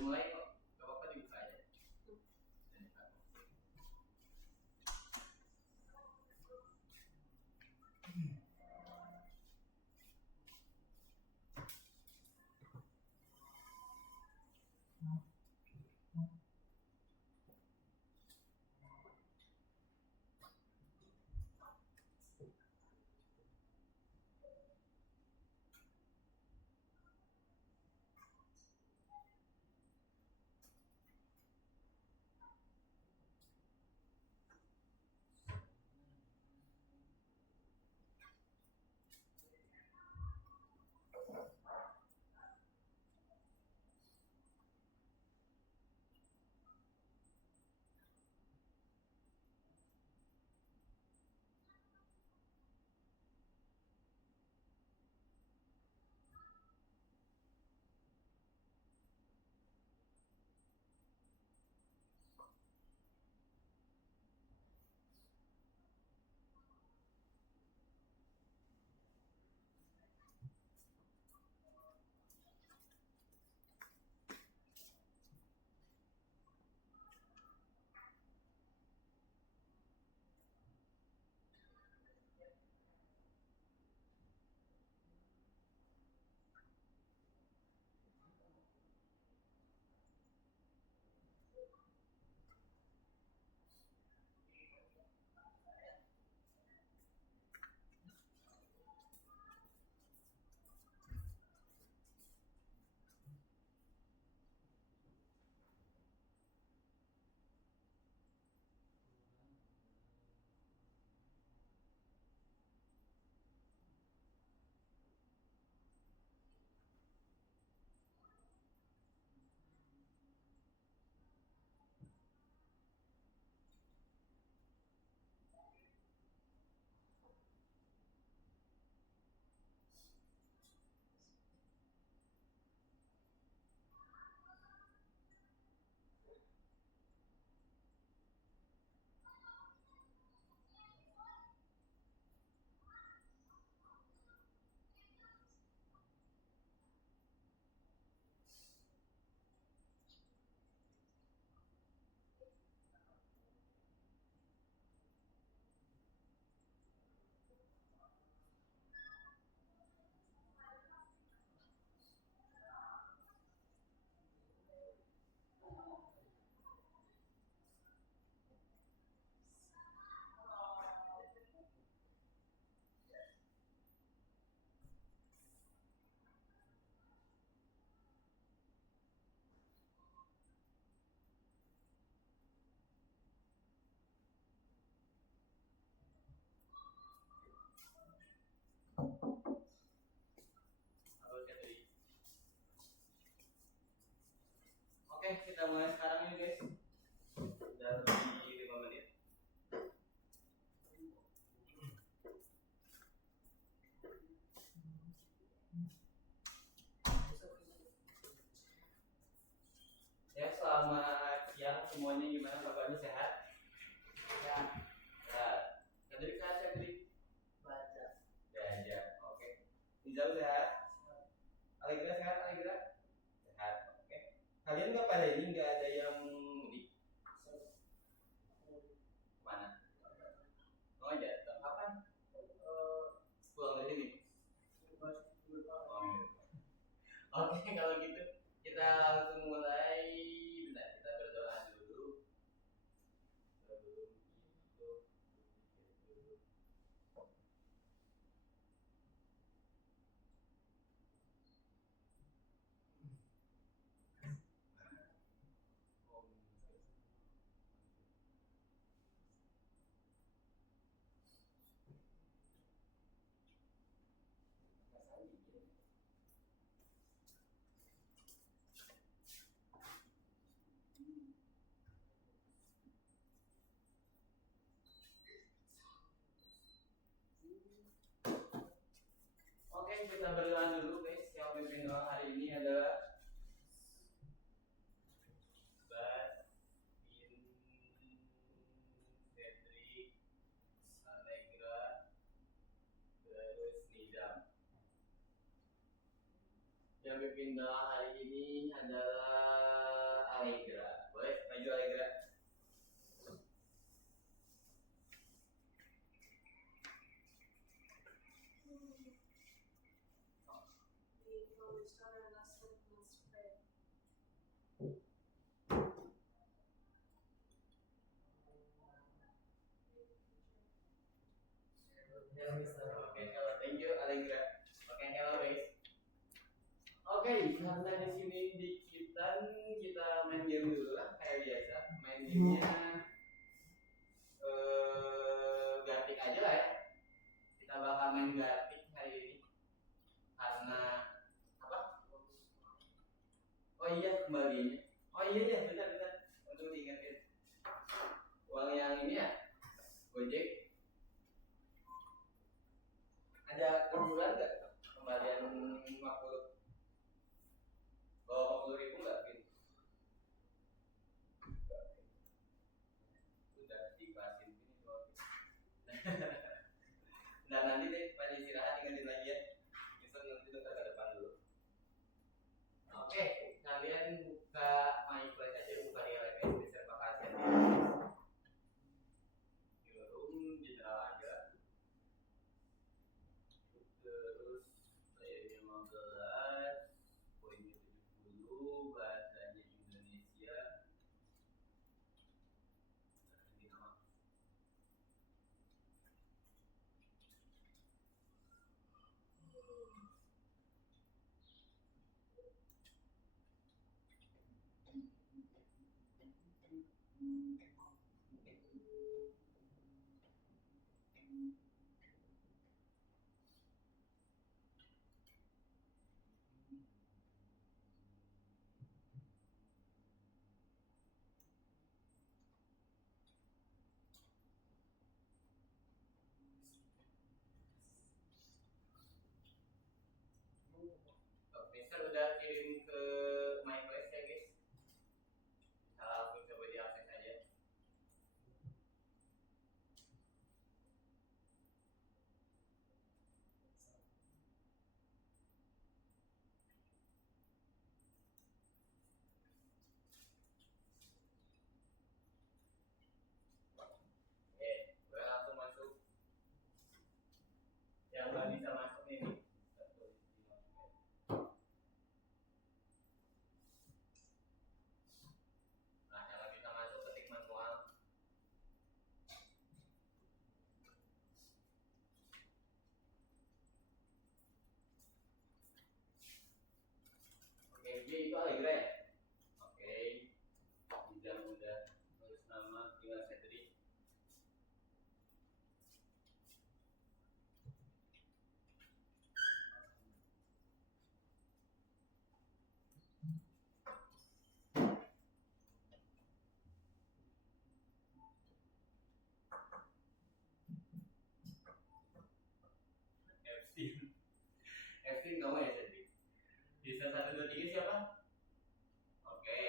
Mulai kok, gak apa-apa dibuka aja. Oke, kita mulai sekarang ini guys. Udah lebih 5 menit. Ya, selamat siang semuanya, gimana kabarnya, sehat? Ya. Ya. Kendrik sehat, Kendrik? Baca. Ya, oke. Izal sehat? Alegra sehat, Alegra? Sehat, oke. Kalian nggak pada ini, nggak ada yang mudik? Mana? Oh ya, kapan? Pulang dari sini? Oh, oke, kalau gitu kita langsung mulai. Bentar, kita berdoa dulu. Oke, kita berdoa dulu guys. Yang pimpin doa hari ini adalah Bas, Bin, Patrick, Allegra, terus Nizam. Yang pimpin doa hari ini adalah Allegra. Boleh maju Allegra. Oke, hello, thank you Allegra. Oke, hello guys. Oke, karena di sini dikitan, kita main game dulu lah kayak biasa. Main gamenya Gartic aja lah ya. Kita bakal main Gartic hari ini karena apa? Oh iya, kembalinya. Oh iya ya, benar-benar. Untuk diingetin. Uang yang ini ya, Gojek. Ada kebulan nggak kembalian 50? Bawa 50.000 nggak gitu? Sudah dikasih ini doang. Nah nanti deh pas istirahat ingetin lagi ya. Bisa nanti bentar ke depan dulu. Oke, kalian buka My Flash aja, buka di LMS di server di room general aja. Terus saya 15, poinnya 70, bahasanya Indonesia. Ganti nama. Mister udah kirim ke My Flash ya guys. Bisa langsung coba diakses aja. Oke, gue langsung masuk. Yang nggak bisa masuk ini. Nah, yang nggak bisa masuk ketik manual. Oke, J itu Allegra ya? Oke, tidak udah tulis nama, tinggal Cedric. Epstein kamu ya Cedric? Bisa 1, 2, 3 siapa? Oke,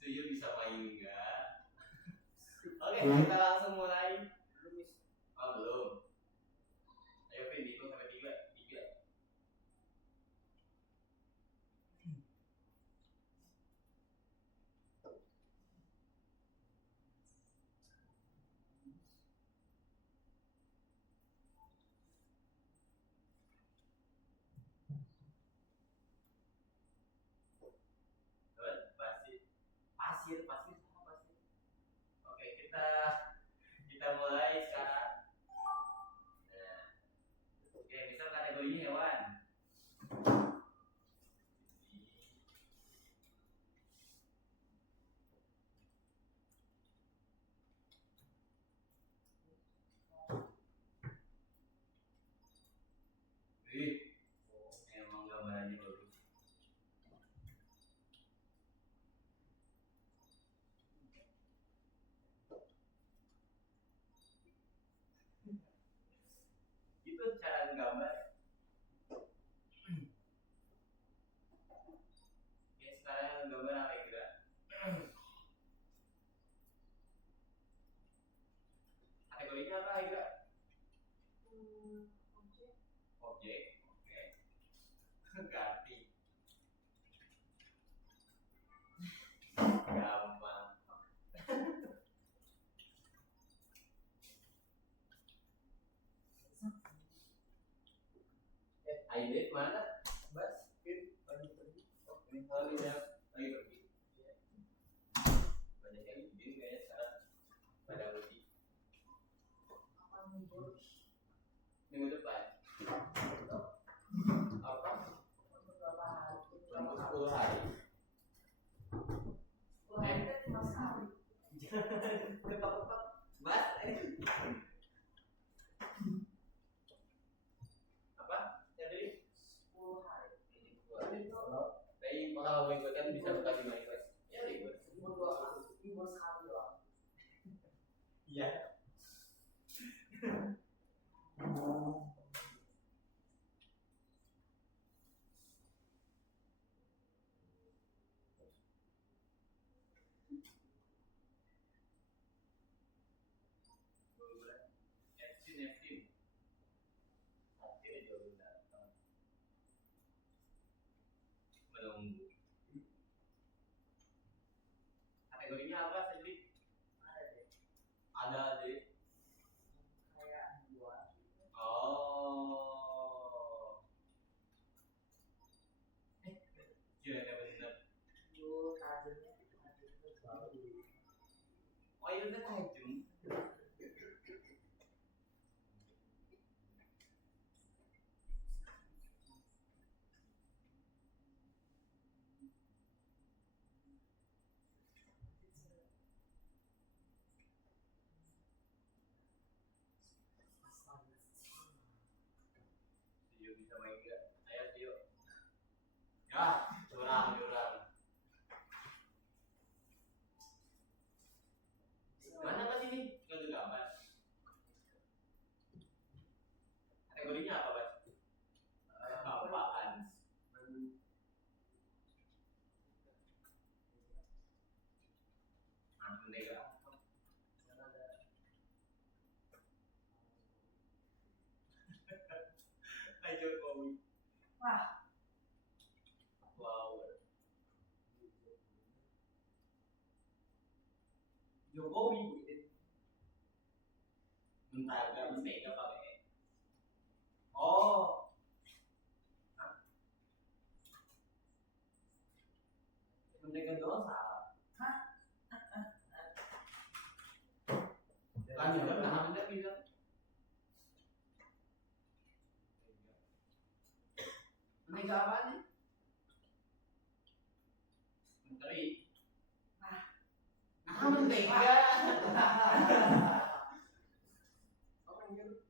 Suyu bisa main enggak? Oke, kita langsung mulai. Oh belum. Ayo Vin, hitung sampai 3. 3. ini mana? Bas, lagi pergi. Oke, kalau tidak lagi pergi. Banyak yang bikin kayaknya sekarang pada mudik. Minggu depan. Apa? Tunggu 10 hari. 10 hari kan cuma sekali. Kepak-kepak. Mas, apa? Jadi 10 hari. Tapi kalau ikut kan bisa buka di manifest. Ya libur. Libur sekali doang. Iya. Efsin. Akhirnya juga belum datang. Menunggu. Kategorinya apa sih? Ada deh. Kayak buat Oh. Gila ya bener. itu tajamnya selalu. Oh itu kan tajam. Tio bisa main gak? Ayo Tio. Ya, curang. Mana Mas ini? Nggak ada gambar. Kategorinya apa Mas? Apaan? Mega. Hai Jokowi. Wah, Wow. Jokowi gitu. Bentar, gak mesti pakai. Oh. Hah? Mentega doang salah. Lanjut kan bener bisa. Mentega apa nih? Menteri. Nah, mentega. Apa yang gitu?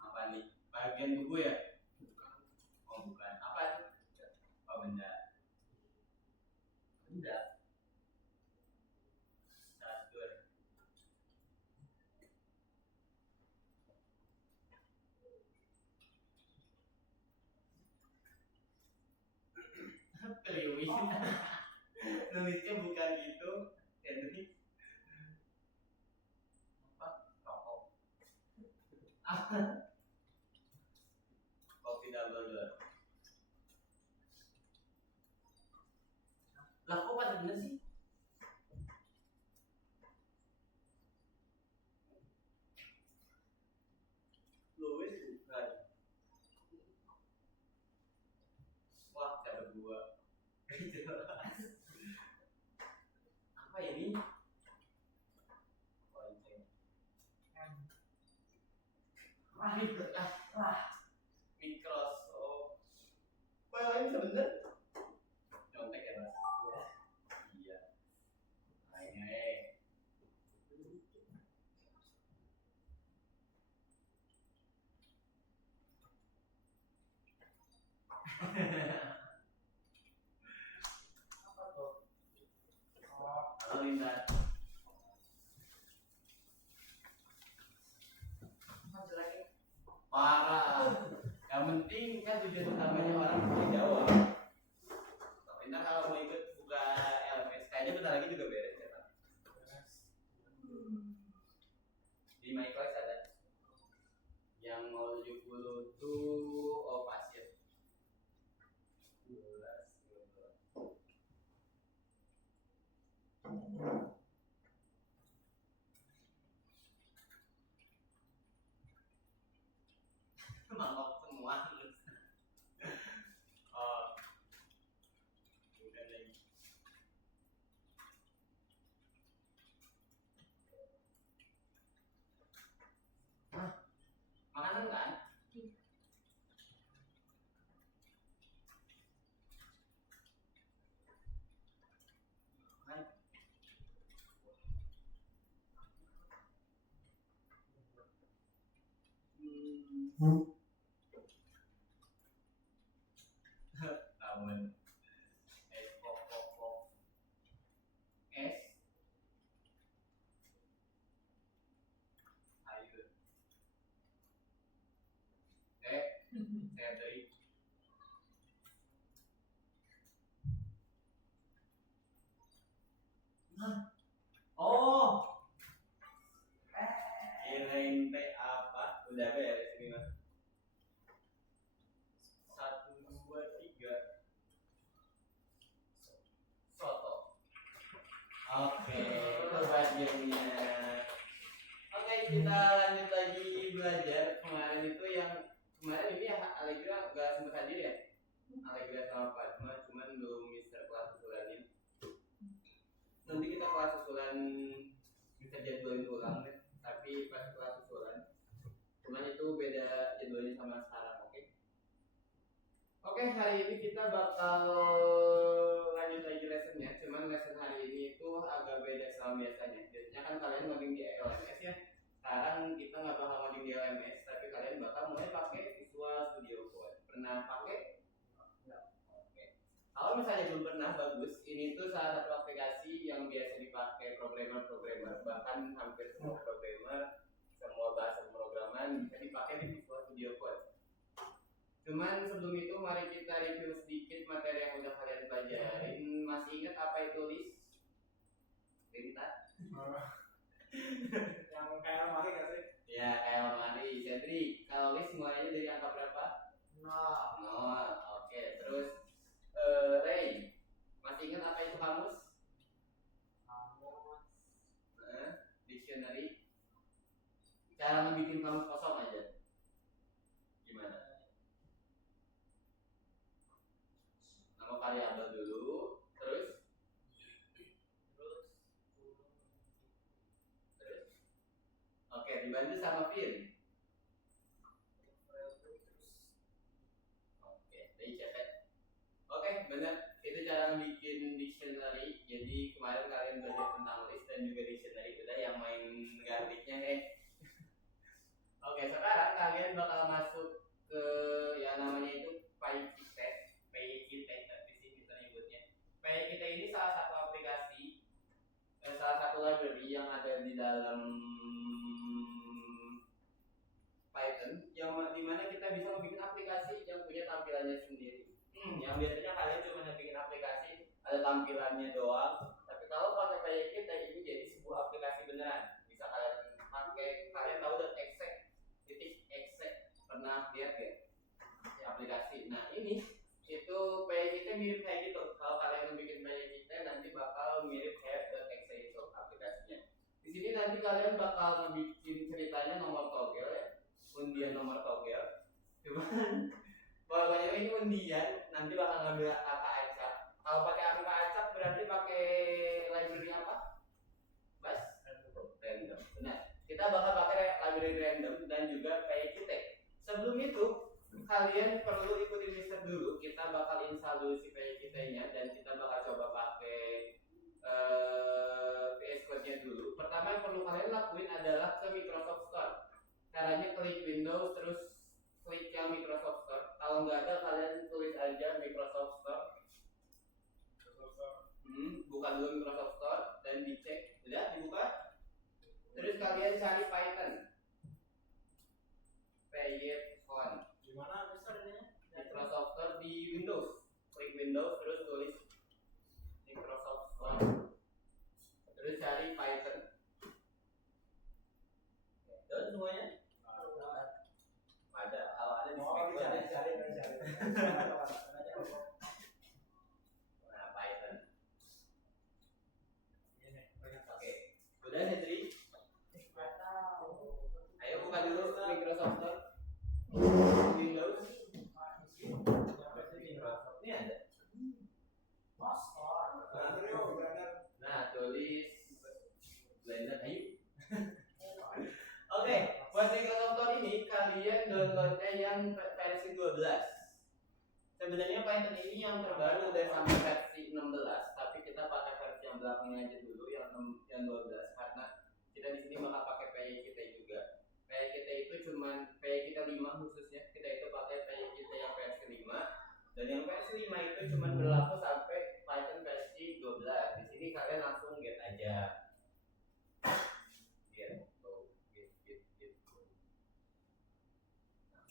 Apa nih? Bagian tubuh ya? Oh bukan. Apa itu? Oh benda. Catur. Keliwin. Nulisnya bukan gitu. Jadi apa? Rokok. Kopi double door. Lah kok pada bener sih? Louis bukan. Wah, dapat 2. Apa ini? Lonceng. Microsoft. Kok yang lain bisa bener? Contek ya Mas? Iya. Kayaknya apa tuh? Halo Linda. Apa jeleknya? Parah. Yang penting kan tujuan utamanya orang di Jawa. mangkok semua. Oh, bukan lagi. Hah? Makanan kan? Kan? Taman. Es pok pok pok. Es. Air. Saya dari. Oh, kirain teh apa? Udah beres ini mah. 1, 2, 3. Soto. Oke, itu bagiannya. Oke, kita lanjut lagi belajar. Kemarin itu yang kemarin ini ya Allegra nggak sempat hadir ya? Allegra sama Padma, cuman belum Mister kelas susulanin. Nanti kita kelas susulan bisa jadwalin ulang deh, tapi pas kelas susulan. Cuman itu beda jadwalnya sama sekarang, oke? Oke, hari ini kita bakal lanjut lagi lessonnya. Cuman lesson hari ini itu agak beda sama biasanya. Biasanya kan kalian ngoding di LMS ya. Sekarang kita nggak bakal ngoding di LMS, tapi kalian bakal mulai pakai Visual Studio Code. Pernah pakai? Oke. Kalau misalnya belum pernah, bagus. Ini tuh salah satu aplikasi yang biasa dipakai programmer-programmer, bahkan hampir semua programmer, semua bahasa pemrograman bisa dipakai di Visual Studio Code. Cuman sebelum itu mari kita review sedikit materi yang udah kalian pelajarin. Masih ingat apa itu list? Perintah? Yang kayak lemari nggak sih? Ya, kayak lemari. Cedric, kalau list mulainya dari angka berapa? 0. 0. Oke, terus Ray, masih ingat apa itu kamus? Kamus. Dictionary. Cara membuat kamus kosong aja. Gimana? Nama variabel dulu, terus oke, dibantu sama Fir. Oke, dari cepet. Oke, benar. Itu cara bikin dictionary. Jadi kemarin kalian belajar tentang list dan juga dictionary. Udah yang main garbage-nya Oke, sekarang kalian bakal masuk ke yang namanya itu PyKit. PyKit tapi sih kita nyebutnya. PyKit ini salah satu aplikasi, salah satu library yang ada di dalam Python, yang dimana kita bisa membuat aplikasi yang punya tampilannya sendiri. Yang biasanya kalian cuma bikin aplikasi ada tampilannya doang, tapi kalau pakai PyKit ini jadi sebuah aplikasi beneran. Bisa kalian pakai, kalian tahu .exe pernah lihat ya aplikasi. Nah ini itu PyKit mirip kayak gitu. Kalau kalian bikin PyKit nanti bakal mirip kayak .exe itu aplikasinya. Di sini nanti kalian bakal bikin ceritanya nomor togel ya, undian nomor togel. Cuman pokoknya ini undian, nanti bakal ngambil angka acak. Kalau pakai angka acak berarti pakai library apa? Bas? Random. Benar. Kita bakal pakai library random dan juga PyKit. Sebelum itu kalian perlu ikutin Mister dulu. Kita bakal install dulu si PyKit-nya dan kita bakal coba pakai VS Code-nya dulu. Pertama yang perlu kalian lakuin adalah ke Microsoft Store. Caranya klik Windows terus klik yang Microsoft Store. Kalau nggak ada kalian tulis aja Microsoft Store. Buka dulu Microsoft Store dan dicek. Udah dibuka. Terus kalian cari Python downloadnya yang versi 12. Sebenarnya Python ini yang terbaru udah sampai versi 16, tapi kita pakai versi yang belakangnya aja dulu yang 12 karena kita di sini bakal pakai PY kita juga. PY kita itu cuman PY kita 5 khususnya. Kita itu pakai PY kita yang versi 5 dan yang versi 5 itu cuman berlaku sampai Python versi 12. Di sini kalian langsung get aja.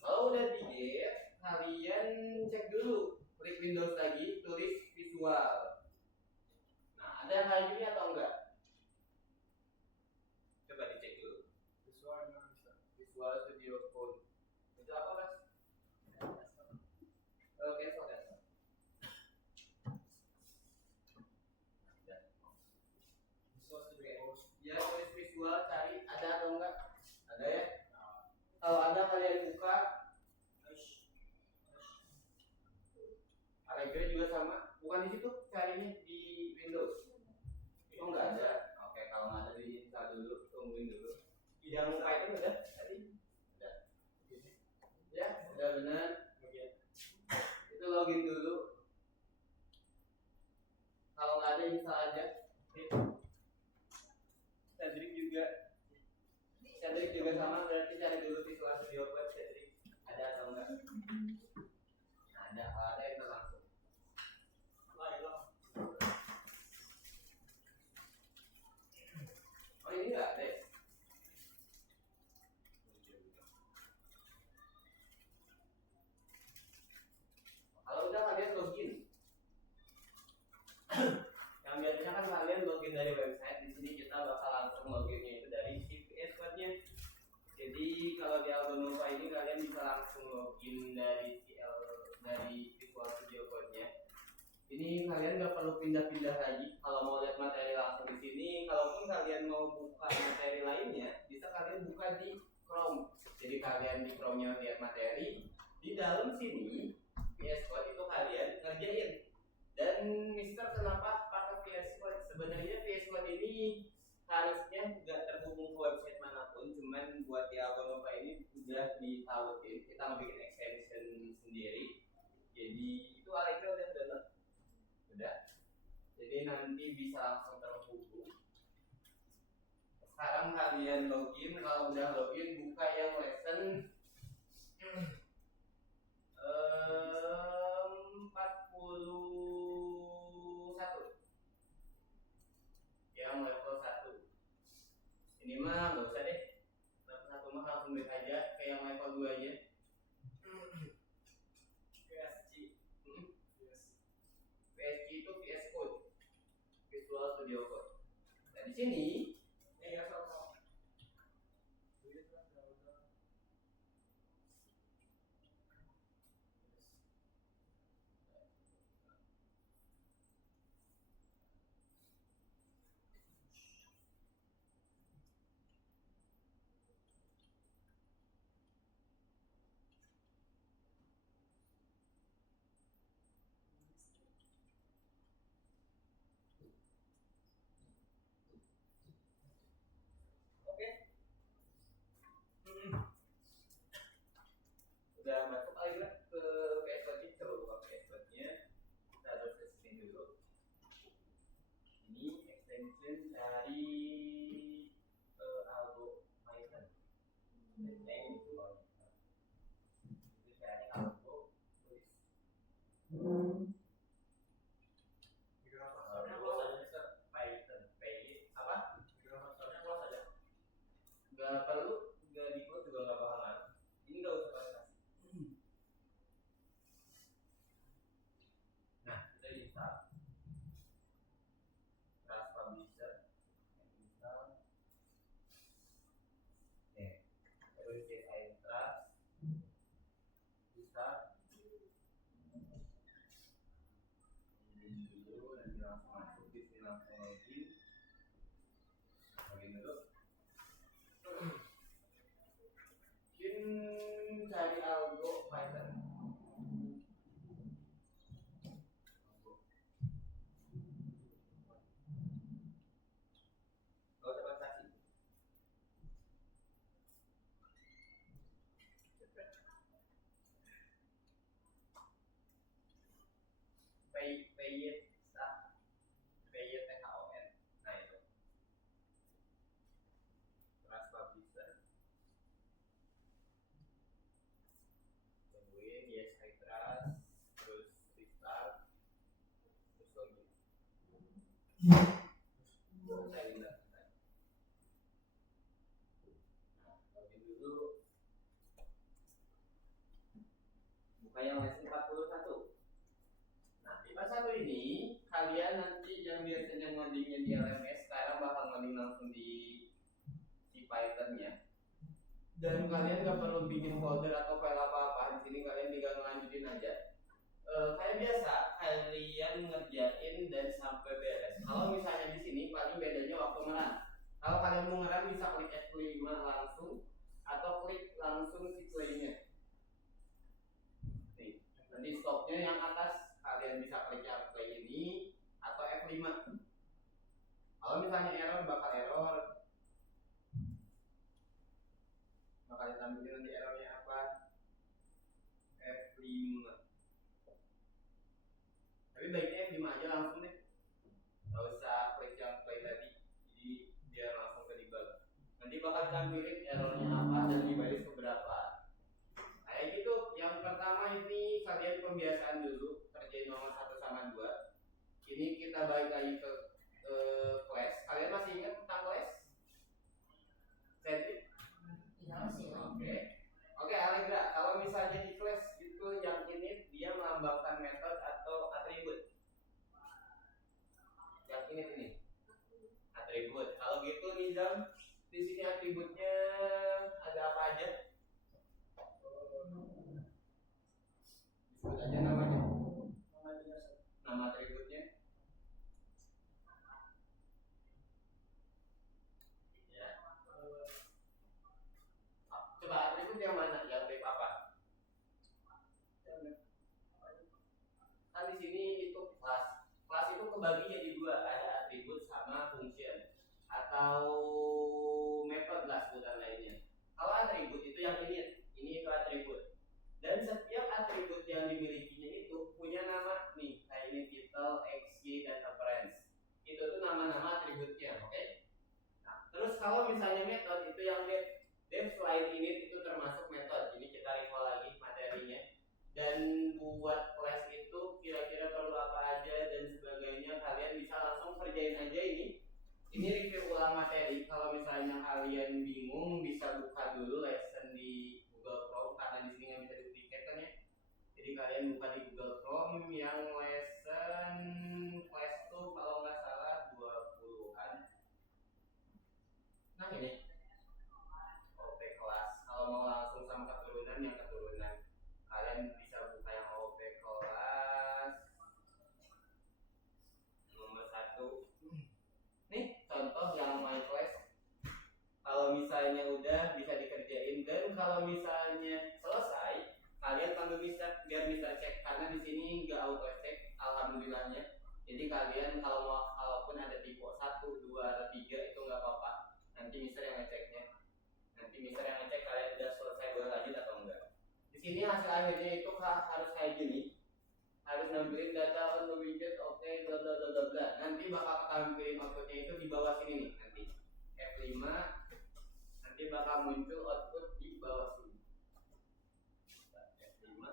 Kalau udah di get, kalian cek dulu, klik Windows lagi, tulis visual. Nah, ada yang kayak gini atau enggak? Coba dicek dulu. Visual Studio Code. Itu apa, Mas? Oke, soalnya. Ya, tulis visual, cari ada atau enggak? Ada ya? Kalau ada kalian buka. Allegra juga sama, bukan di situ, carinya di Windows. Oh enggak ada. Oke, kalau nggak ada diinstal dulu, tungguin dulu. Yang Python udah tadi? Udah. Ya, udah benar. Itu login dulu. Kalau nggak ada install aja. Cedric juga sama, berarti cari dulu Visual Studio Code Cedric. Ada atau enggak? Nah, ada, kalau ada itu langsung. Oh ini enggak ada. Kalau udah kalian login. Yang biasanya kan kalian login dari website, di sini kita bakal langsung loginnya itu dari VS Code-nya. Jadi kalau di Algonova ini kalian bisa langsung login dari Visual Studio Code-nya. Ini kalian nggak perlu pindah-pindah lagi. Kalau mau lihat materi langsung di sini, kalaupun kalian mau buka materi lainnya, bisa kalian buka di Chrome. Jadi kalian di Chrome-nya lihat materi, di dalam sini VS Code itu kalian ngerjain. Dan Mister kenapa pakai VS Code? Sebenarnya VS Code ini harusnya nggak terhubung ke website manapun, cuman buat di Algonova ini udah ditautin. Kita mau bikin extension sendiri. Jadi itu Allegra udah download. Udah. Jadi nanti bisa langsung terhubung. Sekarang kalian login, kalau udah login buka yang lesson 41 yang level 1. Ini mah nggak usah deh, level 1 mah langsung balik aja kayak yang level 2 aja. PSG itu VS Code, Visual Studio Code. Nah di sini udah masuk aja ke VS Code. Coba buka VS Code-nya. Kita harus ke sini dulu. Ini extension dari Algo Python. Ini itu dari Algo tulis. Python PY apa? Gak perlu, gak di code juga gak bakal ngaruh. Ini gak usah pakai. Nah, kita install. Trust Publisher. Install. Oke. Terus cek Trust. Install. Ini dulu, nanti langsung masuk. Di sini langsung login. Login dulu. Cari Algo Python. Gak usah transaksi. PYTHON. Nah itu. Trust publisher. Tungguin yes I trust. Terus restart. Terus login. Selesai Linda. Nah, login dulu. Buka yang lesson 41. Nah, di pas 1 ini kalian nanti yang biasanya ngodingnya di LMS sekarang bakal ngoding langsung di si Python-nya. Dan kalian gak perlu bikin folder atau file apa-apa. Di sini kalian tinggal lanjutin aja. Kayak biasa kalian ngerjain dan sampai beres. Kalau misalnya di sini paling bedanya waktu ngeran. Kalau kalian mau ngeran bisa klik F5 langsung atau klik langsung si play-nya. Nih, nanti stopnya yang atas kalian bisa klik yang play ini atau F5. Kalau misalnya error bakal ditampilin nanti errornya apa. F5. Tapi baiknya F5 aja langsung deh. Gak usah klik yang play tadi. Jadi biar langsung ke debug. Nanti bakal ditampilin errornya apa dan dibalik ke berapa. Kayak gitu. Yang pertama ini kalian pembiasaan dulu kerjain nomor 1 sama 2. Ini kita balik lagi ke class. Kalian masih ingat tentang class? Setting? Oke, Allegra. Kalau misalnya di class itu yang ini dia melambangkan metode atau atribut. Yang ini atribut. Kalau gitu Nizam, di sini atributnya ada apa aja? Disebut aja namanya. Nama atributnya. Ya. Coba atribut yang mana? Yang type apa? Kan di sini itu kelas. Kelas itu kebagi jadi 2, ada atribut sama function atau method lah sebutan lainnya. Kalau atribut itu yang ini itu atribut. Dan setiap atribut yang dimilikinya itu punya nama nih, kayak ini title, xy, dan appearance. Itu tuh nama-nama atributnya, oke? Nah, terus kalau misalnya method itu yang dev selain ini itu termasuk method. Ini kita recall lagi materinya. Dan buat kelas itu kira-kira perlu apa aja dan sebagainya kalian bisa langsung kerjain aja ini. Ini review ulang materi. Kalau misalnya kalian bingung bisa buka dulu lesson di Google Chrome karena di sini nggak bisa duplikat kan ya. Jadi kalian buka di Google Chrome yang lesson class tuh kalau nggak salah 20-an. Nah ini OP kelas. Kalau mau langsung sama keturunan yang keturunan kalian bisa buka yang OP kelas nomor 1. Nih contoh yang my class. Kalau misalnya udah bisa dikerjain dan kalau misalnya selesai kalian panggil Mister biar Mister cek karena di sini nggak auto check alhamdulillahnya. Jadi kalian kalaupun ada tipe 1, 2 atau 3 itu nggak apa-apa. Nanti Mister yang ngeceknya. Nanti Mister yang ngecek kalian udah selesai boleh lanjut atau enggak. Di sini hasil akhirnya itu harus kayak gini. Harus nampilin data on the widget oke bla bla bla bla. Nanti bakal tampilin outputnya itu di bawah sini nih nanti. F5 nanti bakal muncul output di bawah sini. F5.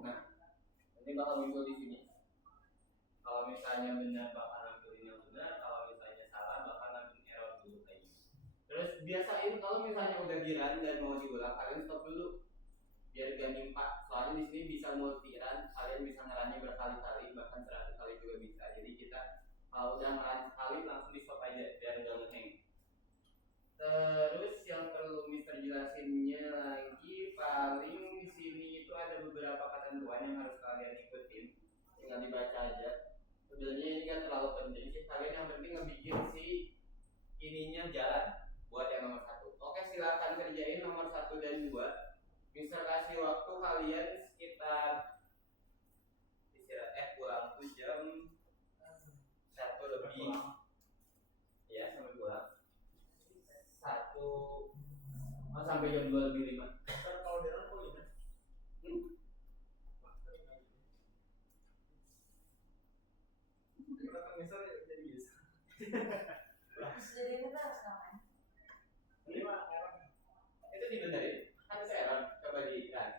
Nah, nanti bakal muncul di sini. Kalau misalnya benar bakal nampilin yang benar, kalau misalnya salah bakal nampilin error dulu kayak gini. Terus biasain kalau misalnya udah di-run dan mau diulang, kalian stop dulu. Biar gak nimpa. Soalnya di sini bisa multi run, kalian bisa ngerunnya berkali-kali, bahkan 100 kali juga bisa. Jadi kita kalau udah ngerun sekali langsung di stop aja biar gak nge-hang. Terus yang perlu Mister jelasinnya lagi paling di sini itu ada beberapa ketentuan yang harus kalian ikutin. Tinggal dibaca aja. Sebenarnya ini kan terlalu penting sih. Kalian yang penting ngebikin si ininya jalan buat yang nomor 1. Oke, silakan kerjain nomor 1 dan 2. Mister kasih waktu kalian sekitar istirahat pulang tuh jam 1 lebih. Ya, sampai pulang. 1 sampai jam 2 lebih 5. ngeser jadi bisa. Terus jadi benar sekarang. Ini mah error. Itu dibenerin. Kan itu error. Coba di run.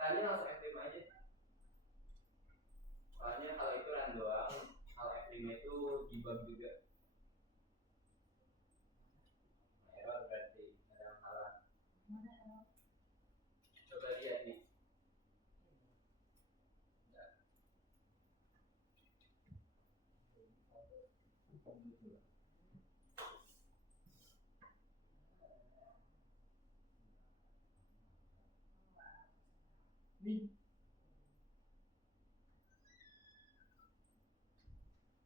Runnya langsung F5 aja. Soalnya kalau itu run doang, kalau F5 itu debug juga. Nah, error berarti ada yang salah. Mana ya? Coba lihat nih. Nih,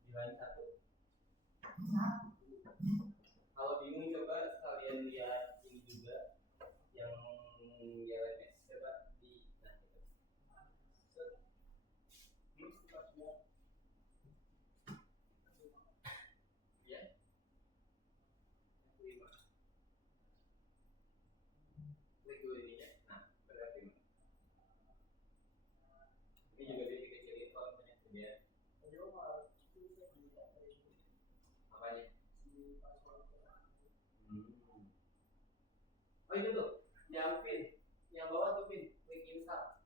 Di line 1. Kalau bingung coba kalian lihat ini juga yang LMS coba di nah itu. Ya. F5. Klik dulu ininya. Nah, berarti ini juga dikecilin kalau misalnya sudah Aduh, kalau itu saya bisa dari apanya. si password. Oh itu tuh, yang pin, yang bawah tuh pin, klik install.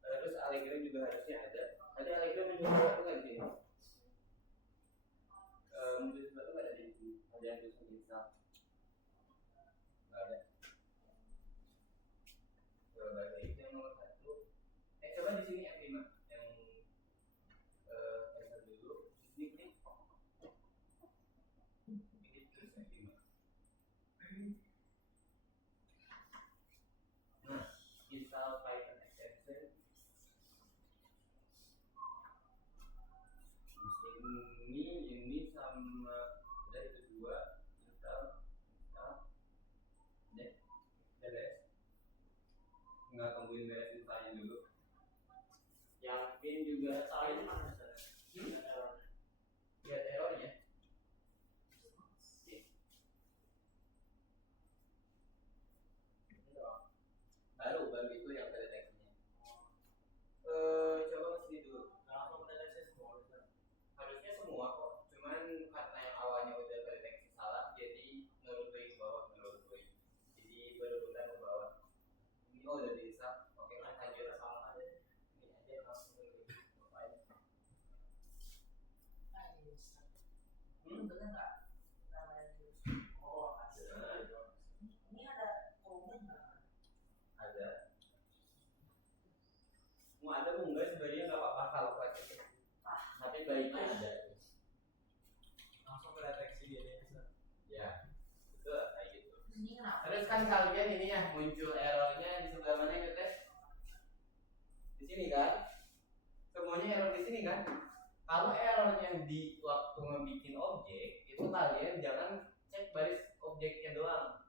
Terus Allegra juga harusnya ada. Ada Allegra muncul sesuatu kan di sini. Muncul sesuatu nggak ada di sini. Ada yang tulisan install. Nggak ada. Coba itu yang nomor 1. Coba di sini F5 yang enter dulu. Di sini klik. Ini terus F5. Nah, install Python extension. Ini sama udah itu dua install deh beres. Nggak tungguin beres installnya dulu. Yang pin juga salahnya salahnya mana sana? lihat errornya. Baru itu yang terdeteksinya. Coba mesti dulu. Langsung mendeteksi semua bisa. Harusnya semua kok. Cuman karena yang awalnya udah terdeteksi salah, jadi nurutui ke bawah, nurutui. Jadi berputar ke bawah. Ini udah bisa. Oke, lanjut salah aja. Ini aja langsung ke file. Bener nggak? Namanya itu. Oh, ada. Ini ada komen nggak? Ada. Mau ada mau enggak sebenarnya nggak apa-apa kalau pakai itu. Tapi baiknya ada. Langsung mendeteksi dia bisa. Ya, betul kayak gitu. Ini kenapa? Terus kan kalian ini ya muncul errornya di sebelah mana itu teh? Di sini kan? Semuanya error di sini kan? Kalau errornya di waktu ngebikin objek, itu kalian jangan cek baris objeknya doang,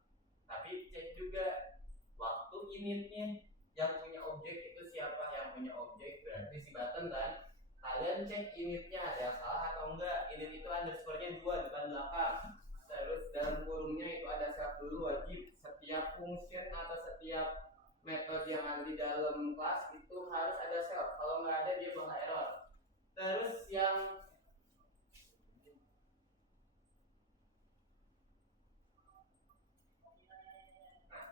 tapi cek juga waktu initnya. Yang punya objek itu siapa? Yang punya objek berarti si button kan? Kalian cek initnya ada yang salah atau enggak. Init itu underscore-nya 2 depan belakang. Terus dalam kurungnya itu ada self dulu wajib. Setiap function atau setiap metode yang ada di dalam kelas itu harus ada self. Kalau nggak ada dia bakal error. Terus yang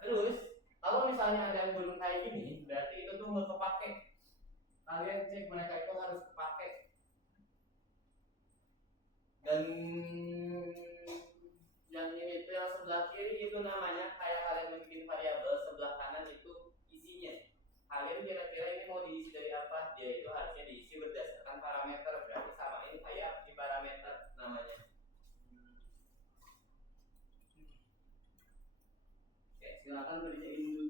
terus kalau misalnya ada yang belum kayak gini, berarti itu tuh nggak kepake. Kalian cek mereka itu harus kepake. Dan yang ini itu yang sebelah kiri itu namanya kayak kalian bikin variabel, sebelah kanan itu isinya. Kalian kira-kira ini mau diisi dari apa? Dia itu harusnya diisi berdasarkan parameter. Berarti sama ini kayak di parameter namanya. Oke, silakan kerjain dulu.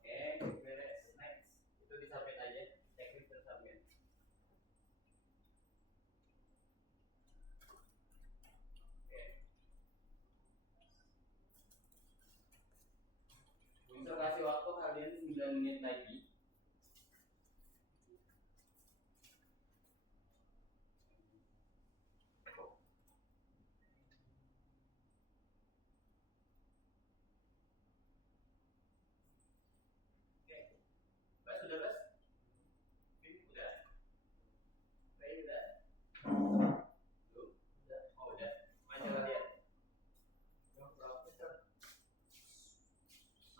Oke, beres. Next. Itu disubmit aja. Checklist tersubmit. Oke. Bisa kasih waktu kalian 9 menit lagi. Oke. Bas sudah bas? Ini udah. Saya udah. Belum? Udah. Oh udah. Mana kalian? Yang berapa kan?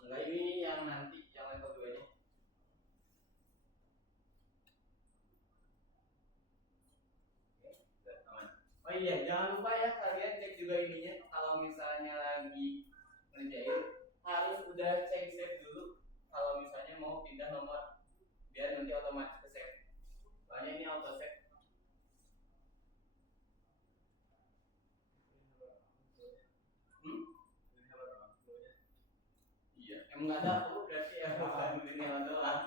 Enggak, ini yang nanti yang level 2 nya. Oke, udah aman. Oh iya, jangan lupa ya kalian cek juga ininya kalau misalnya lagi ngerjain harus udah cek save dulu kalau misalnya mau pindah nomor biar nanti otomatis ke save. Soalnya ini auto save. Iya, emang nggak ada aku berarti ya bukan ini doang.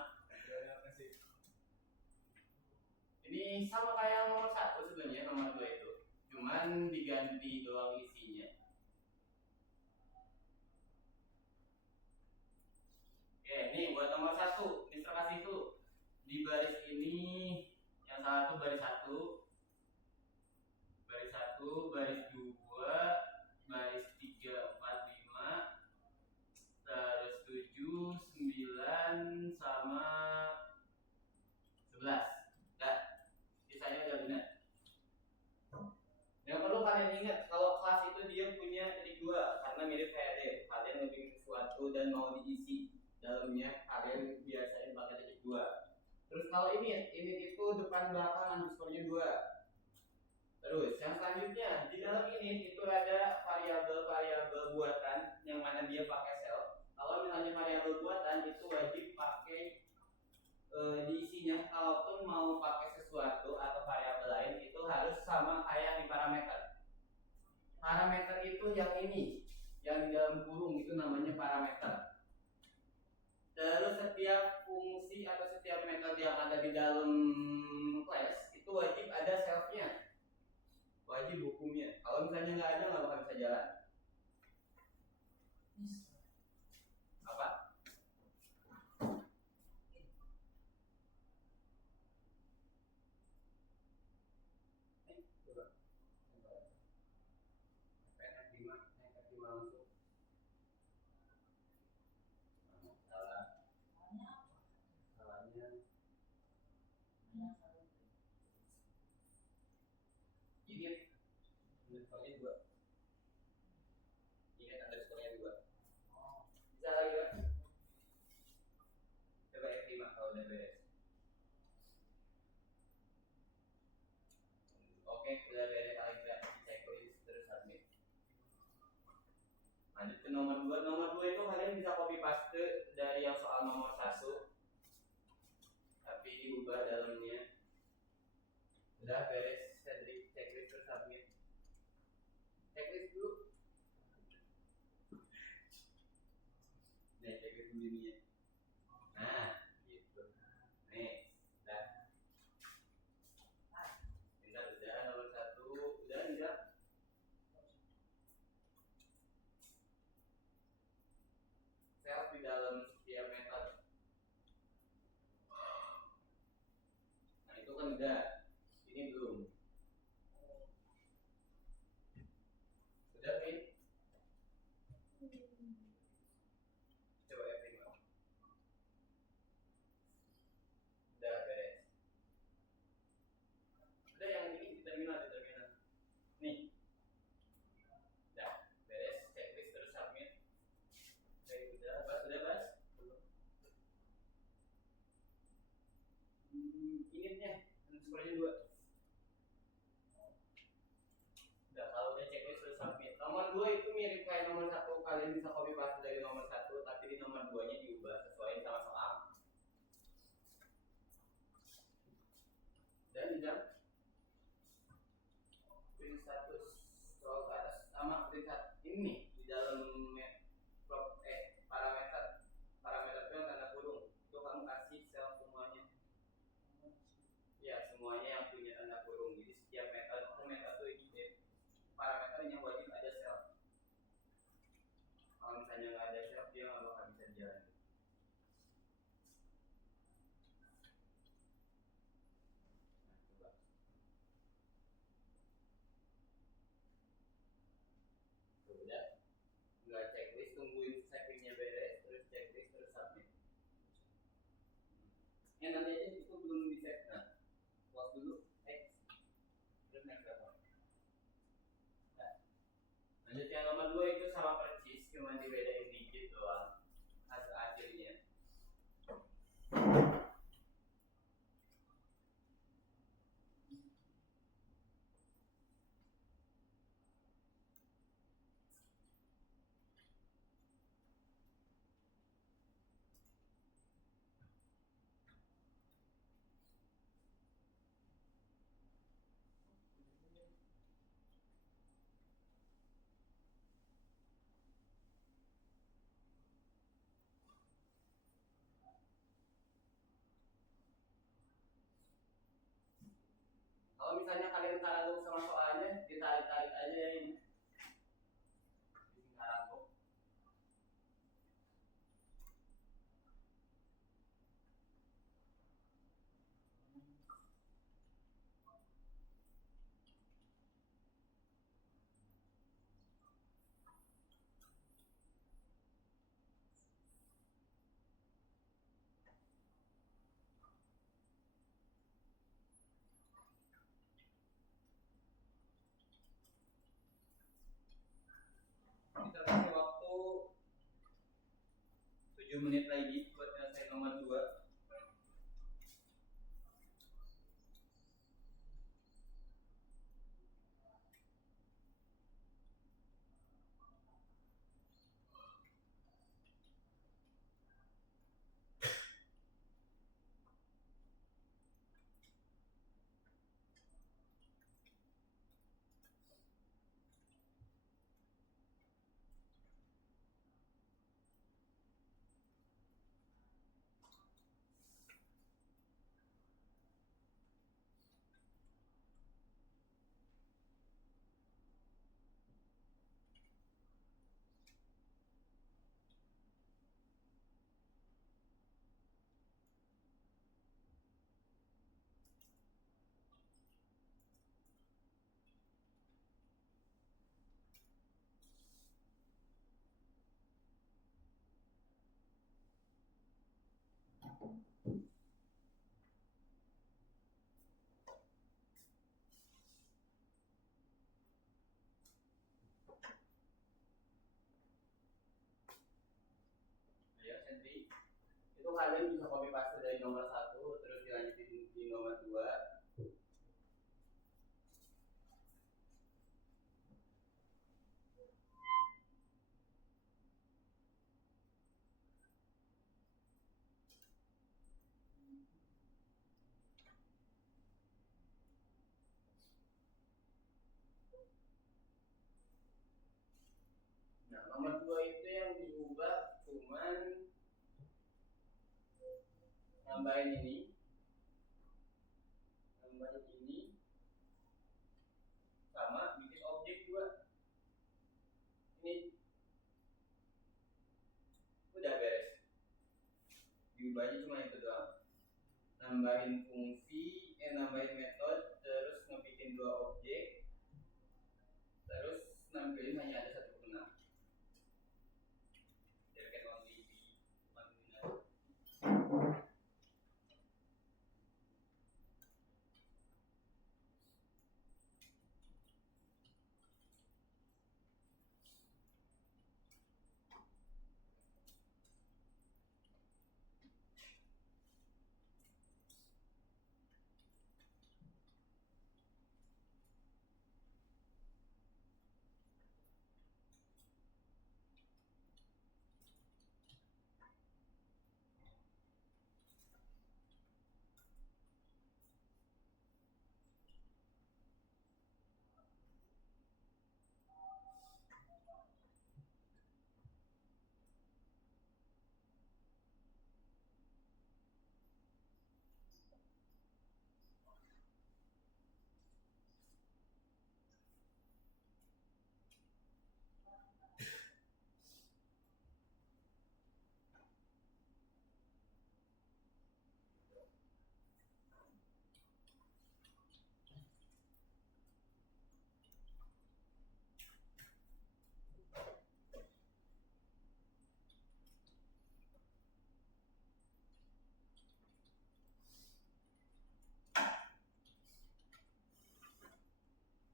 Ini sama kayak nomor 1 sebenarnya, nomor 2 itu. Cuman diganti doang isinya. Oke, nih buat nomor 1, Mister kasih itu di baris ini yang satu baris 1, baris 1, baris 2, baris 3, 4, 5, terus 7, 9 sama 11. Dah, sisanya udah benar. Yang perlu kalian ingat kalau kelas itu dia punya trik 2 karena mirip kayak D. Kalian ngebikin sesuatu dan mau diisi dalamnya, kalian biasain pakai titik 2. Terus kalau ini itu depan belakang underscore-nya 2. Terus yang selanjutnya di dalam ini itu ada variabel-variabel buatan yang mana dia pakai sel. Kalau misalnya variabel buatan itu wajib pakai diisinya, kalaupun mau pakai sesuatu atau variabel lain itu harus sama kayak di parameter. Parameter itu yang ini, yang di dalam kurung itu namanya parameter. Terus setiap fungsi atau setiap metode yang ada di dalam class itu wajib ada self-nya, wajib hukumnya. Kalau misalnya nggak ada nggak bakal bisa jalan. Apa? PNF 5 udah beres. Oke, udah beres paling tidak checklist terus submit. Lanjut ke nomor 2. Nomor 2 itu kalian bisa copy paste dari yang soal nomor 1 tapi diubah dalamnya. Udah beres, Cedric, checklist terus submit. Checklist dulu. Nih, checklist dulu ini ya. Nah, gitu. Nih, udah. Bentar, udah nomor 1, udah tidak. Self di dalam setiap metode. Nah, itu kan udah. Ini belum. Udah, Pin? Coba ya, Pin. Udah beres. Udah yang ini di terminal. Nih. Udah beres, checklist terus submit. Oke, udah bas. Initnya, skornya 2. Udah, kalau udah checklist terus submit. Nomor 2 itu mirip kayak nomor 1. Kalian bisa copy paste dari nomor 1, tapi di nomor 2 nya diubah sesuai sama soal. Dan di jam print status scroll ke atas sama print ini di dalam parameter itu yang tanda kurung itu kamu kasih sel semuanya. Ya, semuanya yang punya tanda kurung. Jadi setiap metode ini parameternya wajib ada sel. Kalau misalnya nggak ada sel, dia nggak bakal bisa jalan. Udah, nggak checklist, tungguin settingnya beres, terus checklist terus submit. Nanti aja itu belum di set. Nah, close dulu. Terus next level. Nah, lanjut yang nomor 2 itu sama persis, cuma dibedain dikit doang hasilnya. Kalau misalnya kalian kagum sama soalnya, ditarik-tarik aja ya ini. Kagum. Kita kasih waktu 7 menit lagi buat selesai nomor 2. Ayo, Sentri. Itu kalian bisa copy paste dari nomor 1 terus dilanjutin di nomor 2. Nah, nomor 2 itu yang diubah cuman nambahin ini sama bikin objek juga. Ini udah beres. Diubahnya cuma itu doang. Nambahin fungsi, nambahin metode, terus ngebikin 2 objek, terus nampilin hanya ada 1 pengenal. There can only be one winner.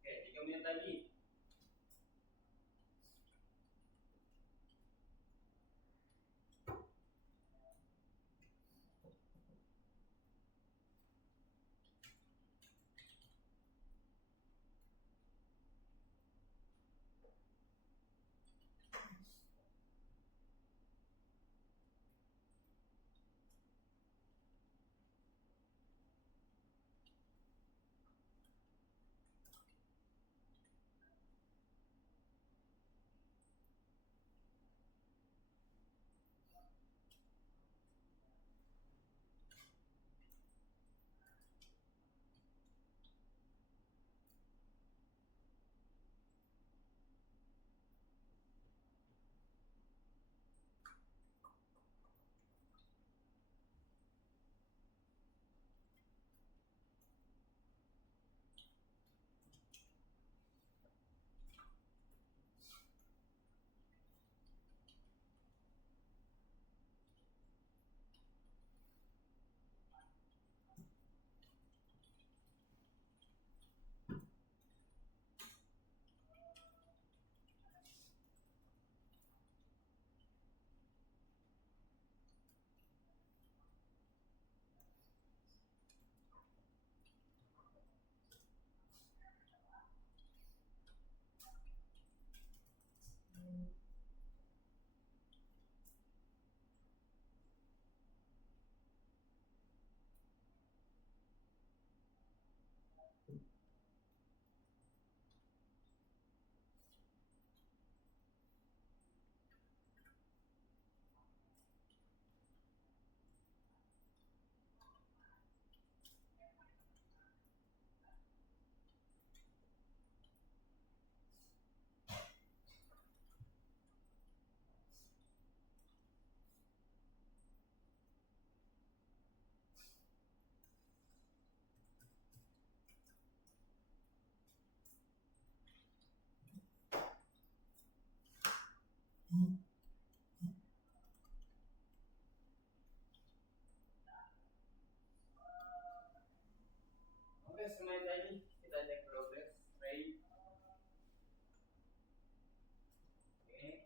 Oke, 3 menit lagi. Oke, semuanya lagi kita cek progress rate. Oke.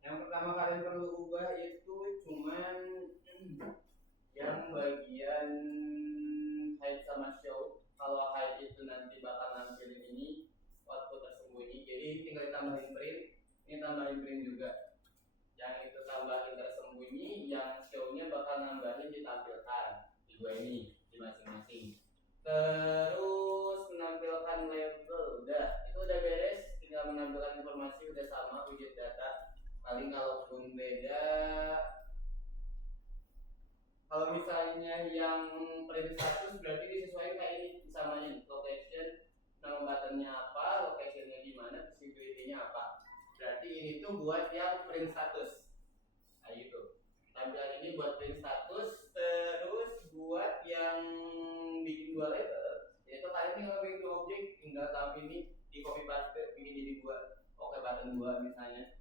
Yang pertama kalian perlu ubah itu cuman yang bagian height sama show. Kalau height itu nanti bakal nampilin ini waktu tersembunyi, jadi tinggal tambahin print, ini tambahin print juga. Yang itu tambahin tersembunyi, yang show-nya bakal nambahin ditampilkan di dua ini di masing-masing. Terus menampilkan label, itu udah beres, tinggal menampilkan informasi udah sama widget data. Paling kalaupun beda, kalau misalnya yang print status berarti disesuaikan kayak ini, disamain location, nama buttonnya apa, locationnya di mana, visibility-nya apa. Berarti ini tuh buat yang print status. Nah gitu. Tampilan ini buat print status, terus buat yang bikin dua label, yaitu kalian tinggal bikin dua objek, tinggal tampil ini di copy paste, bikin jadi dua, oke button dua misalnya.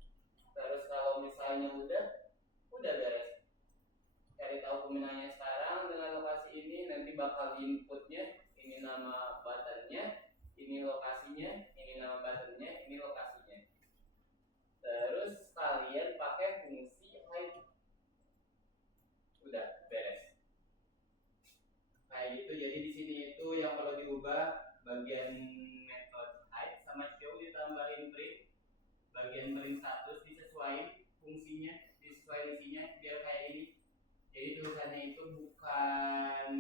Terus kalau misalnya udah beres. Cari tahu peminatnya sekarang dengan lokasi ini, nanti bakal inputnya, ini nama buttonnya, ini lokasinya, ini nama buttonnya, ini lokasinya. Terus kalian pakai fungsi hide. Udah beres. Kayak gitu. Jadi di sini itu yang perlu diubah bagian method hide sama show ditambahin print, bagian print status disesuaikan fungsinya, disesuaikan isinya biar kayak ini. Jadi tulisannya itu bukan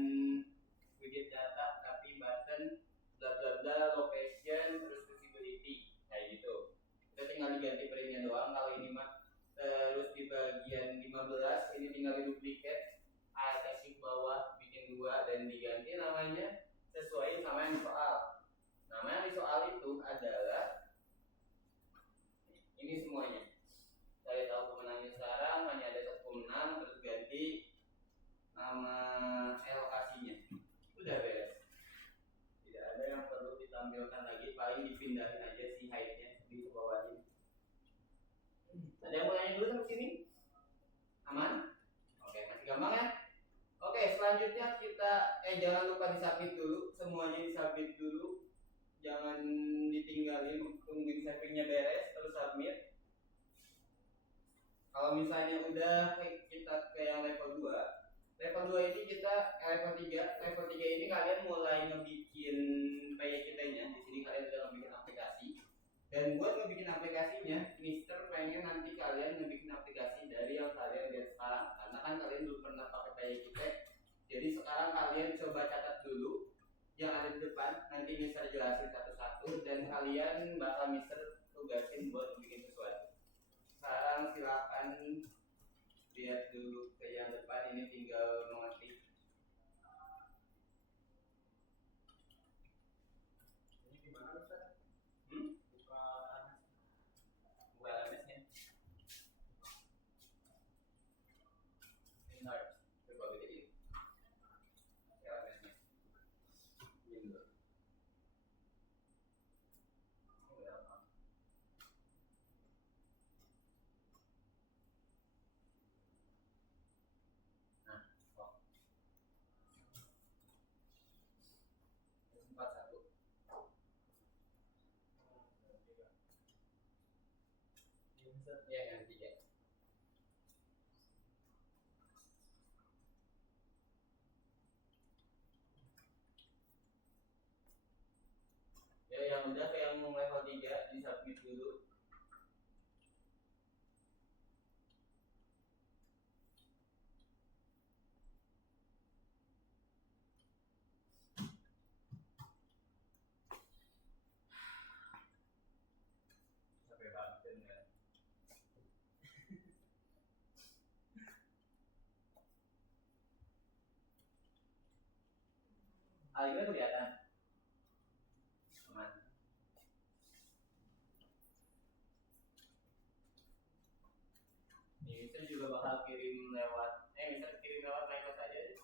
widget data tapi button bla bla bla location terus visibility kayak gitu. Kita tinggal diganti printnya doang kalau ini mah. Terus di bagian 15 ini tinggal diduplikat alt shift bawah bikin dua dan diganti namanya sesuai sama yang di soal. Nama yang di soal itu adalah ini semuanya. Saya tahu pemenangnya sekarang hanya ada satu pemenang, terus ganti nama lokasinya. Udah beres. Tidak ada yang perlu ditampilkan lagi, paling dipindahin aja si height-nya di bawahin. Ada yang mau nanya dulu sampai sini? Aman? Oke, masih gampang ya? Oke, selanjutnya kita jangan lupa disubmit dulu, semuanya disubmit dulu. Jangan ditinggalin, tungguin savingnya beres terus submit. Kalau misalnya udah kita ke yang level 2 ini kita level 3 ini kalian mulai ngebikin PY kitanya. Di sini kalian udah ngebikin aplikasi. Dan buat ngebikin aplikasinya, Mister pengen nanti kalian ngebikin aplikasi dari yang kalian lihat sekarang. Karena kan kalian belum pernah pakai PY kita. Jadi sekarang kalian coba catat dulu yang ada di depan. Nanti Mister jelasin satu-satu dan kalian bakal Mister tugasin buat bikin sesuatu. Sekarang silakan lihat dulu ke yang depan, ini tinggal mengetik. Ini gimana Ustaz? Buka LMS-nya. Ini coba gedein LMS-nya. Ini dulu. Ya, yang ketiga. Ya, yang udah ke yang level 3 di submit dulu. Sampai banget kan. Akhirnya kelihatan. Aman. Ini Mister juga bakal kirim lewat Mister kirim lewat Microsoft aja deh.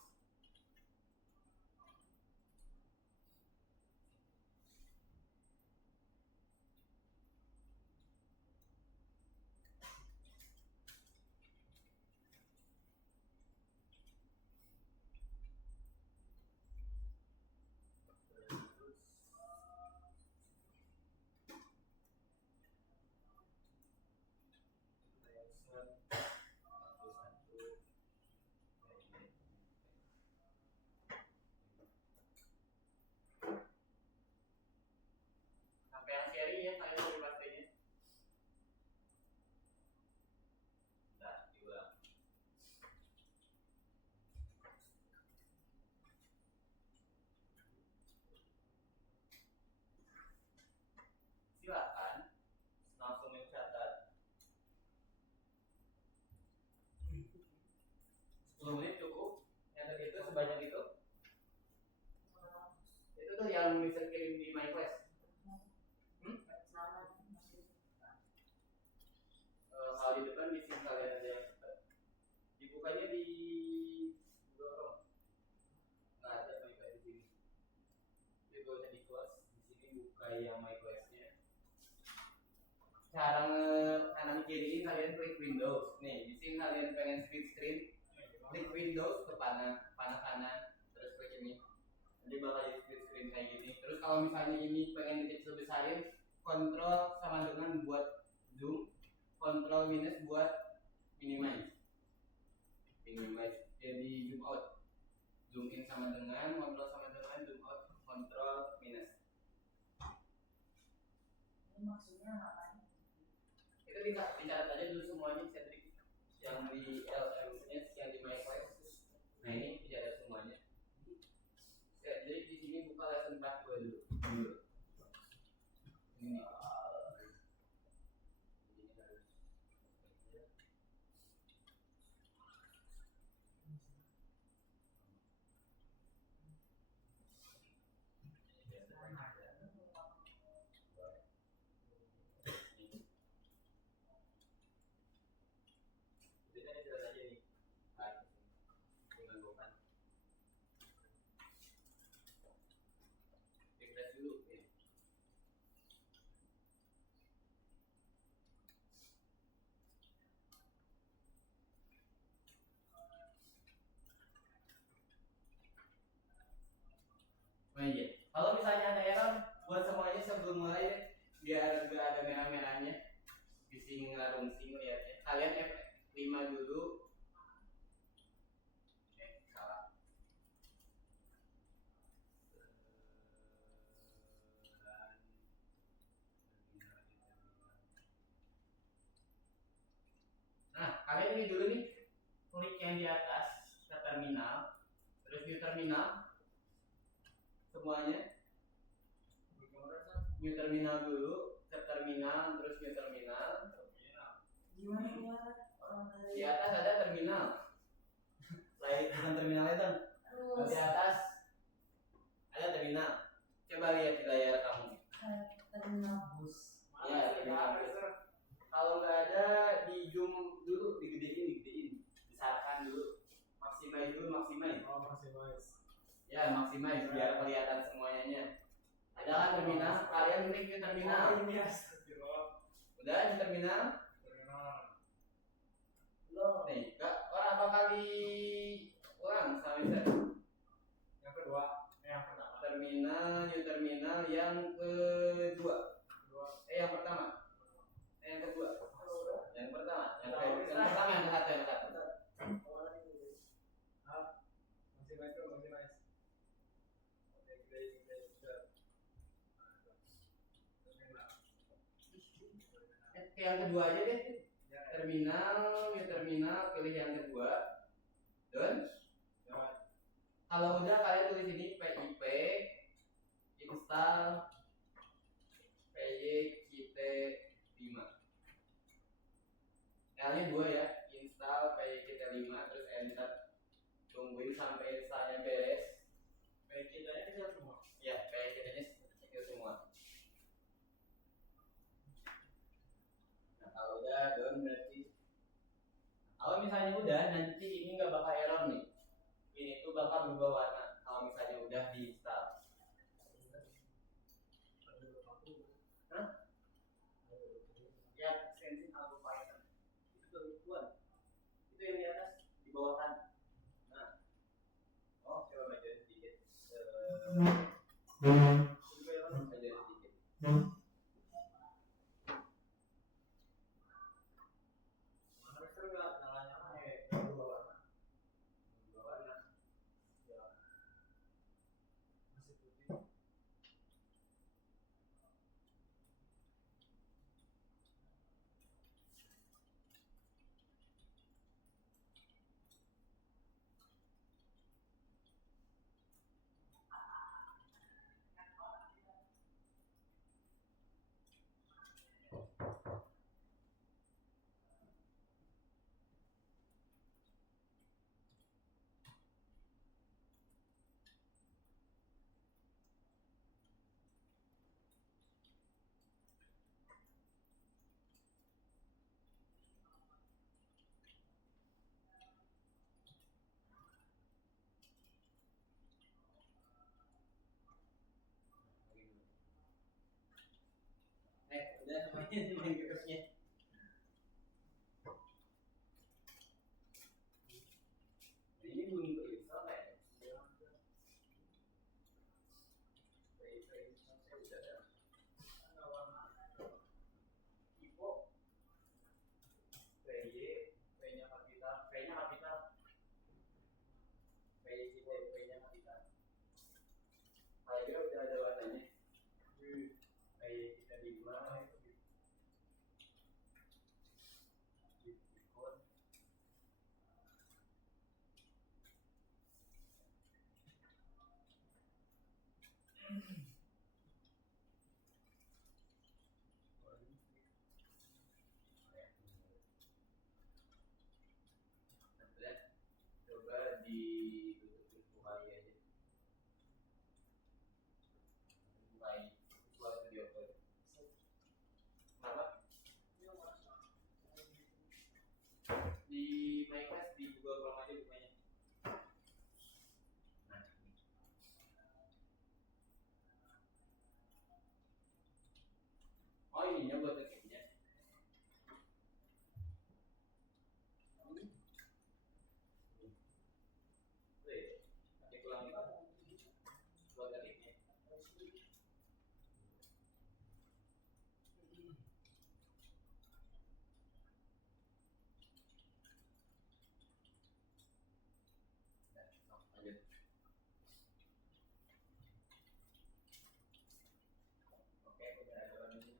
Kalau di depan bising kalian aja yang cepat. Dibukanya di dorong. Nggak ada mic di sini. Jadi gak usah di close. Di sini buka yang mic nya. Cara kanan kiriin kalian klik Windows. Nih, di sini kalian pengen split screen, klik Windows ke panah kanan, terus klik ini. Nanti bakal jadi split screen kayak gini. Terus kalau misalnya ini pengen dikecil besarin, kontrol sama dengan buat zoom, kontrol minus buat minimize. Jadi zoom out, zoom in sama dengan, kontrol sama dengan, zoom out, kontrol minus. Ini maksudnya ngapain? Itu dicatat aja dulu semuanya setrik yang di LM-nya, yang di MyQuest. Nah ini dicatat semuanya. Jadi di sini buka lesson 42 dulu. Ini oh iya, kalau misalnya ada error, buat semuanya sebelum mulai biar gak ada merah-merahnya, bising ngarungsing lihatnya. Kalian F5 dulu. Salah. Nah, kalian ini dulu nih, klik yang di atas ke terminal, terus new terminal. Semuanya new terminal dulu, ke terminal, terus new terminal. Gimana orang dari Di atas ada terminal. Lain bukan terminal itu. terus Di atas ada terminal. Coba lihat di layar kamu. terminal bus. Ya, terminal bus. Kalau nggak ada, di zoom dulu, digedein, besarkan dulu, maximize dulu, maximize. Oh, maximize. Ya, maximize biar kelihatan semuanya. Ada kan terminal? Kalian klik ke terminal. Oh, ini astagfirullah. Udah di terminal? Terminal. Belum. Nih, Kak, apa kali ulang sama Mister? Yang kedua, yang pertama. Terminal, new terminal yang kedua. Yang pertama. Yang kedua. Yang pertama. Yang pertama, yang satu. Maximize dulu, maximize. Oke, kita. Terminal. Yang kedua aja deh. Ya, Terminal, new terminal, pilih yang kedua. Done. Kalau udah kalian tulis ini PIP install PYKT 5. L-nya 2 ya, install PYKT 5 terus enter. Tungguin sampai installnya beres. baik kitanya kecil semua. Ya, PYKT-nya kecil semua. Nah, kalau udah done berarti. Kalau misalnya udah, nanti ini nggak bakal error nih. Ini tuh bakal berubah warna kalau misalnya udah diinstal. Hah? Ya, sensing algo Python. Itu kebutuhan. Itu yang di atas, di bawah kan. Nah. Oh, coba baca sedikit. Baca sedikit. Master nggak nyala-nyala ya, berubah warna. Berubah warna. Ya. Masih putih. main kertasnya. Ini belum berinstall nggak ya? P-nya kapital, P-nya kapital. P-nya kapital. Kayaknya udah ada warnanya. Kayak kita di mana itu? Coba ditutup kembali aja. Mulai buat video call. Kenapa? Di Minecraft di Google Chrome aja bukanya. Nah, ini. Oh ininya buat ngetiknya. Ketik ulang itu buat ngetiknya. Nah, lanjut. Oke, udah ada warnanya.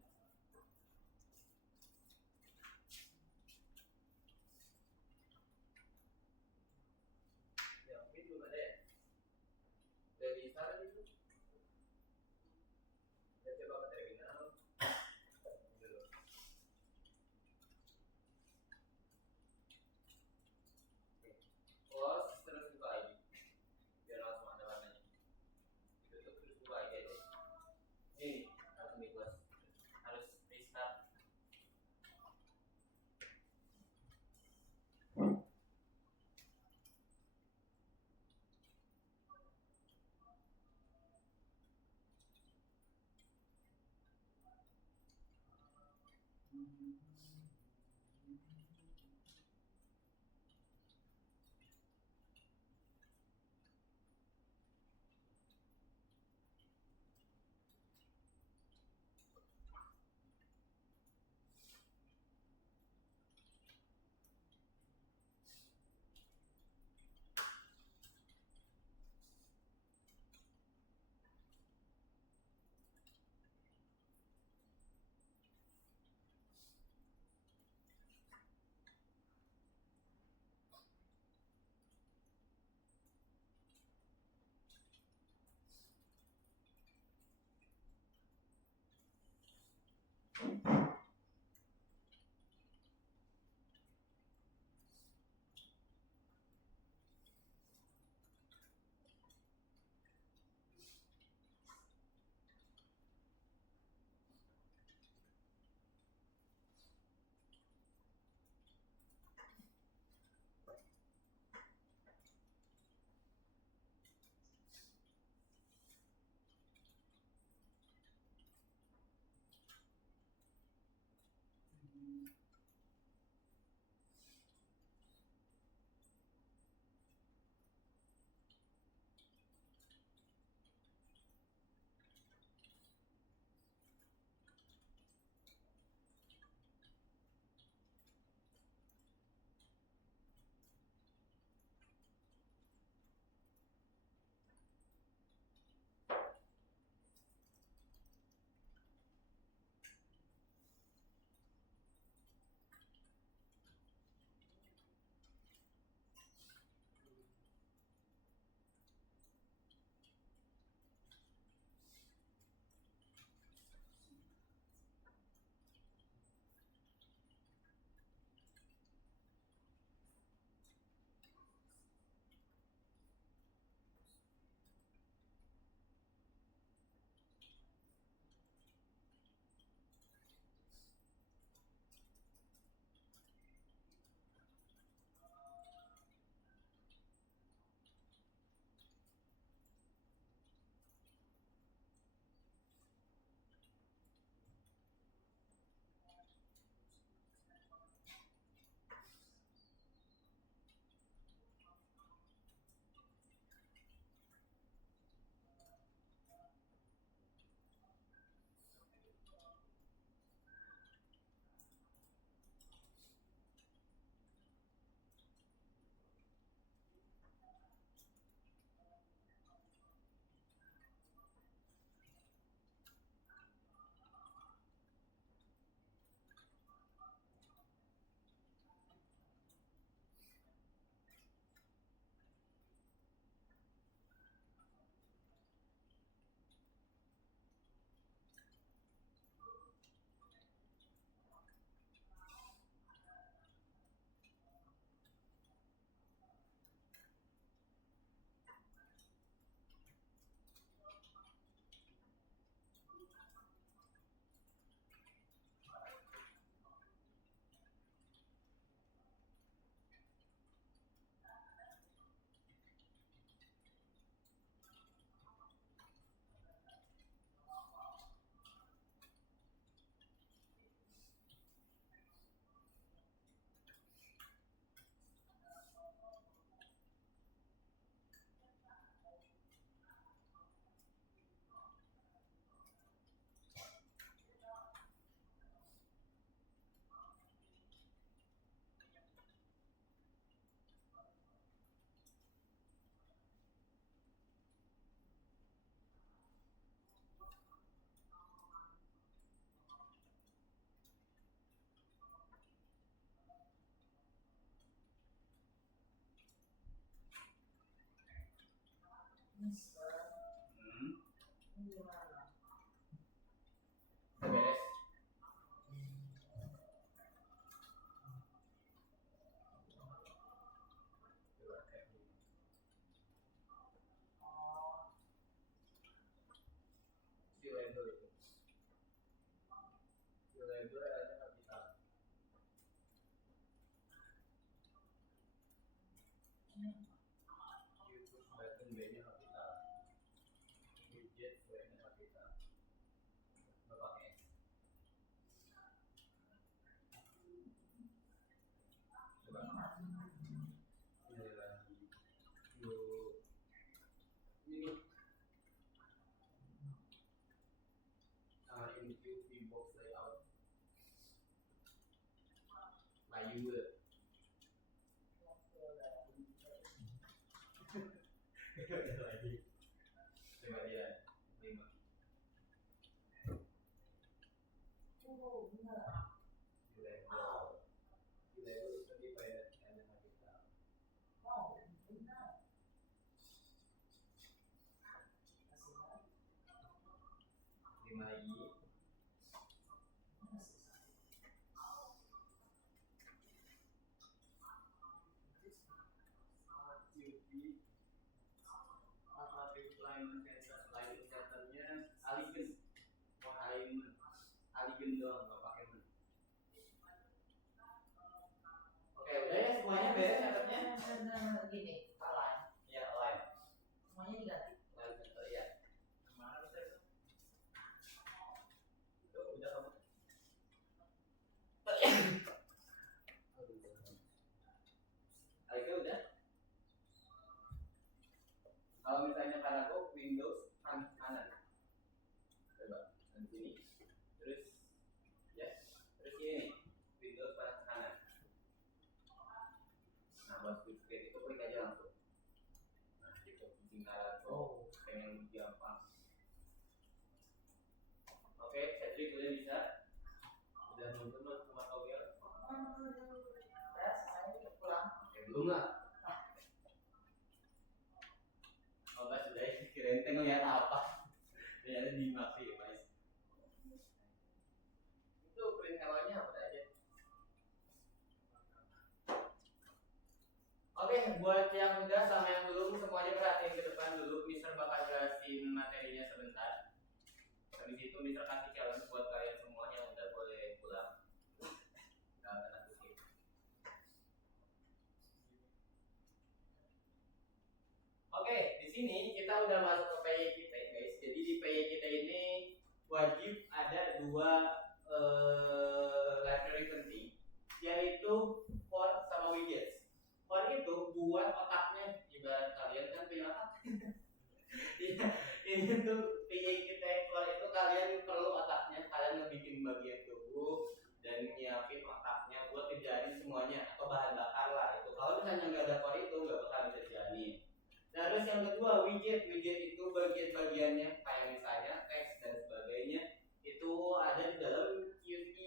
Ya, mungkin belum ada ya. Udah di-install itu. Kita coba ke terminal. Dulu. Close terus buka lagi. Biar langsung ada warnanya. Ditutup terus buka lagi aja. Ini langsung di close. Harus restart. Mister. Ini gimana? Udah beres. Coba kayak gini. Oh, Si label itu. Si label ada kapital. YouTube button B-nya kapital. Widget W-nya kapital. Nggak pakai S. Coba. Ini lagi. Yuk. Ini sama Intuit Inbox layout. Layu deh. Ada lagi. Coba dia 5. oh, bener. Di label. Di label itu di pada N kapital. Oh, bener. Kasih lagi. 5 lagi. QB Automatic Alignment Center. Alignment Centernya Aligen. Mau alignment. Aligen doang, nggak pakai men. Oke, udah ya semuanya beres catatnya? Bener, gini, align. Ya, align. Semuanya diganti. Align center ya. Mana bisa itu? Itu udah kamu. Aligen udah. Kalau misalnya Karago Windows kanan. Coba di sini. Terus ya, terus ini nih. Windows kanan. Nah, buat switch klik itu klik aja langsung. Nah, gitu. Bikin Karago pengen gampang. Oke, Cedric udah bisa. Udah nonton belum sama Togel? Udah selesai, pulang. Oke, belum lah. Oh, Bas, sudah ya. Kirain teh ngeliat apa. Ternyata Dimas sih, guys. Itu print hellonya apa aja? Oke, buat yang udah sama yang belum, semuanya perhatiin ke depan dulu. Mister bakal jelasin materinya sebentar. Habis itu Mister kasih challenge buat kalian semua yang udah boleh pulang. Dalam tanda kutip. Oke, di sini kita udah masuk ke PY kita, guys. Jadi di PY kita ini wajib ada dua library penting, yaitu for sama widgets. For itu buat otaknya, ibarat kalian kan punya otak. Iya, ini tuh PY kita for itu kalian perlu otaknya, kalian ngebikin bagian tubuh dan nyiapin otaknya buat kerjain semuanya atau bahan bakar lah itu. Kalau misalnya nggak ada for itu nggak bakal bisa dijalanin. Terus yang kedua widget itu bagian-bagiannya kayak misalnya teks dan sebagainya itu ada di dalam Qt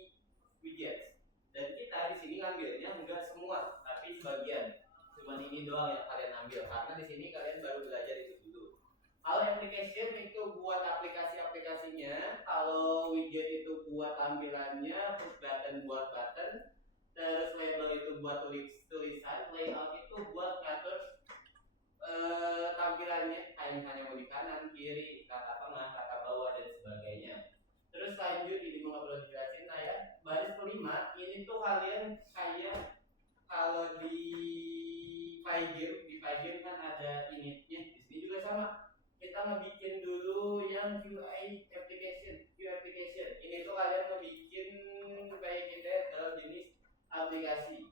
widgets. Dan kita di sini ngambilnya enggak semua, tapi sebagian. Cuman ini doang yang kalian ambil karena di sini kalian baru belajar itu dulu. Kalau application itu buat aplikasi-aplikasinya, kalau widget itu buat tampilannya, push button buat button, terus label itu buat tulisan, layout itu buat ngatur tampilannya kayak misalnya mau di kanan, kiri, kata tengah, kata bawah dan sebagainya. Terus lanjut ini mau perlu dijelasin. Nah ya, baris kelima ini tuh kalian kayak kalau di Figir kan ada initnya. Di sini juga sama. Kita ngebikin dulu yang UI application. Ini tuh kalian ngebikin kayak kita dalam jenis aplikasi.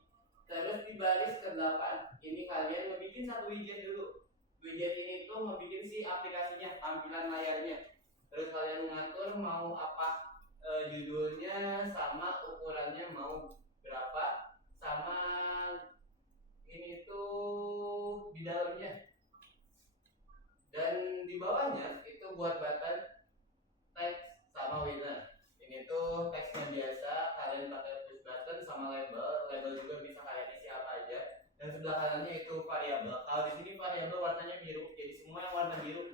Terus di baris ke-8 ini kalian ngebikin satu widget dulu. Widget ini tuh ngebikin si aplikasinya, tampilan layarnya. Terus kalian mengatur mau apa judulnya, sama ukurannya mau berapa, sama ini tuh di dalamnya. Dan di bawahnya itu buat button, teks sama winner. Ini tuh teksnya biasa, kalian pakai push button sama label juga bisa kalian isi apa aja. Dan sebelah kanannya itu variabel. Kalau di sini variabel warnanya biru, jadi semua yang warna biru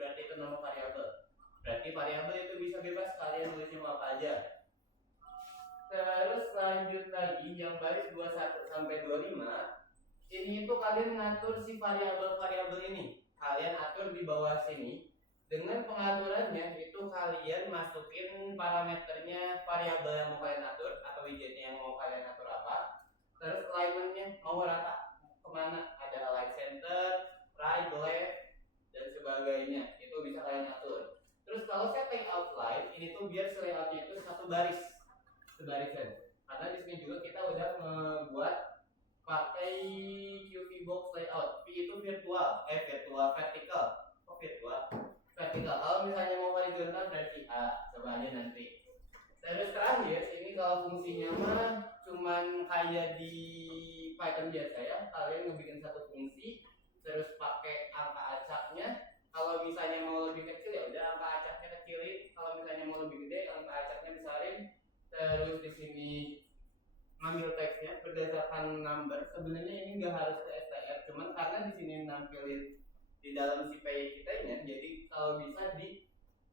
lanjut lagi yang baris 21 sampai 25, ini itu kalian ngatur si variabel-variabel ini. Kalian atur di bawah sini. Dengan pengaturannya itu kalian masukin parameternya variabel yang mau kalian atur atau widgetnya yang mau kalian atur apa. Terus alignmentnya mau rata kemana, ada align center, right, left, dan sebagainya. Itu bisa kalian atur. Terus kalau saya layout line, ini tuh biar layoutnya itu satu baris, sebarisan. Karena di sini juga kita udah membuat pakai QV box layout. V itu virtual vertical. Oh virtual, vertical. Kalau misalnya mau horizontal berarti A. Coba aja nanti. Terus terakhir, ini kalau fungsinya mah cuman kayak di Python biasa ya. Kalian ngebikin satu fungsi, terus pakai angka acaknya. Kalau misalnya mau lebih kecil ya udah angka acaknya kecilin. Kalau misalnya mau lebih gede, angka acaknya besarin. Terus di sini ngambil teksnya berdasarkan number. Sebenarnya ini nggak harus ke str, cuman karena di sini nampilin di dalam si pay kita ini, jadi kalau bisa di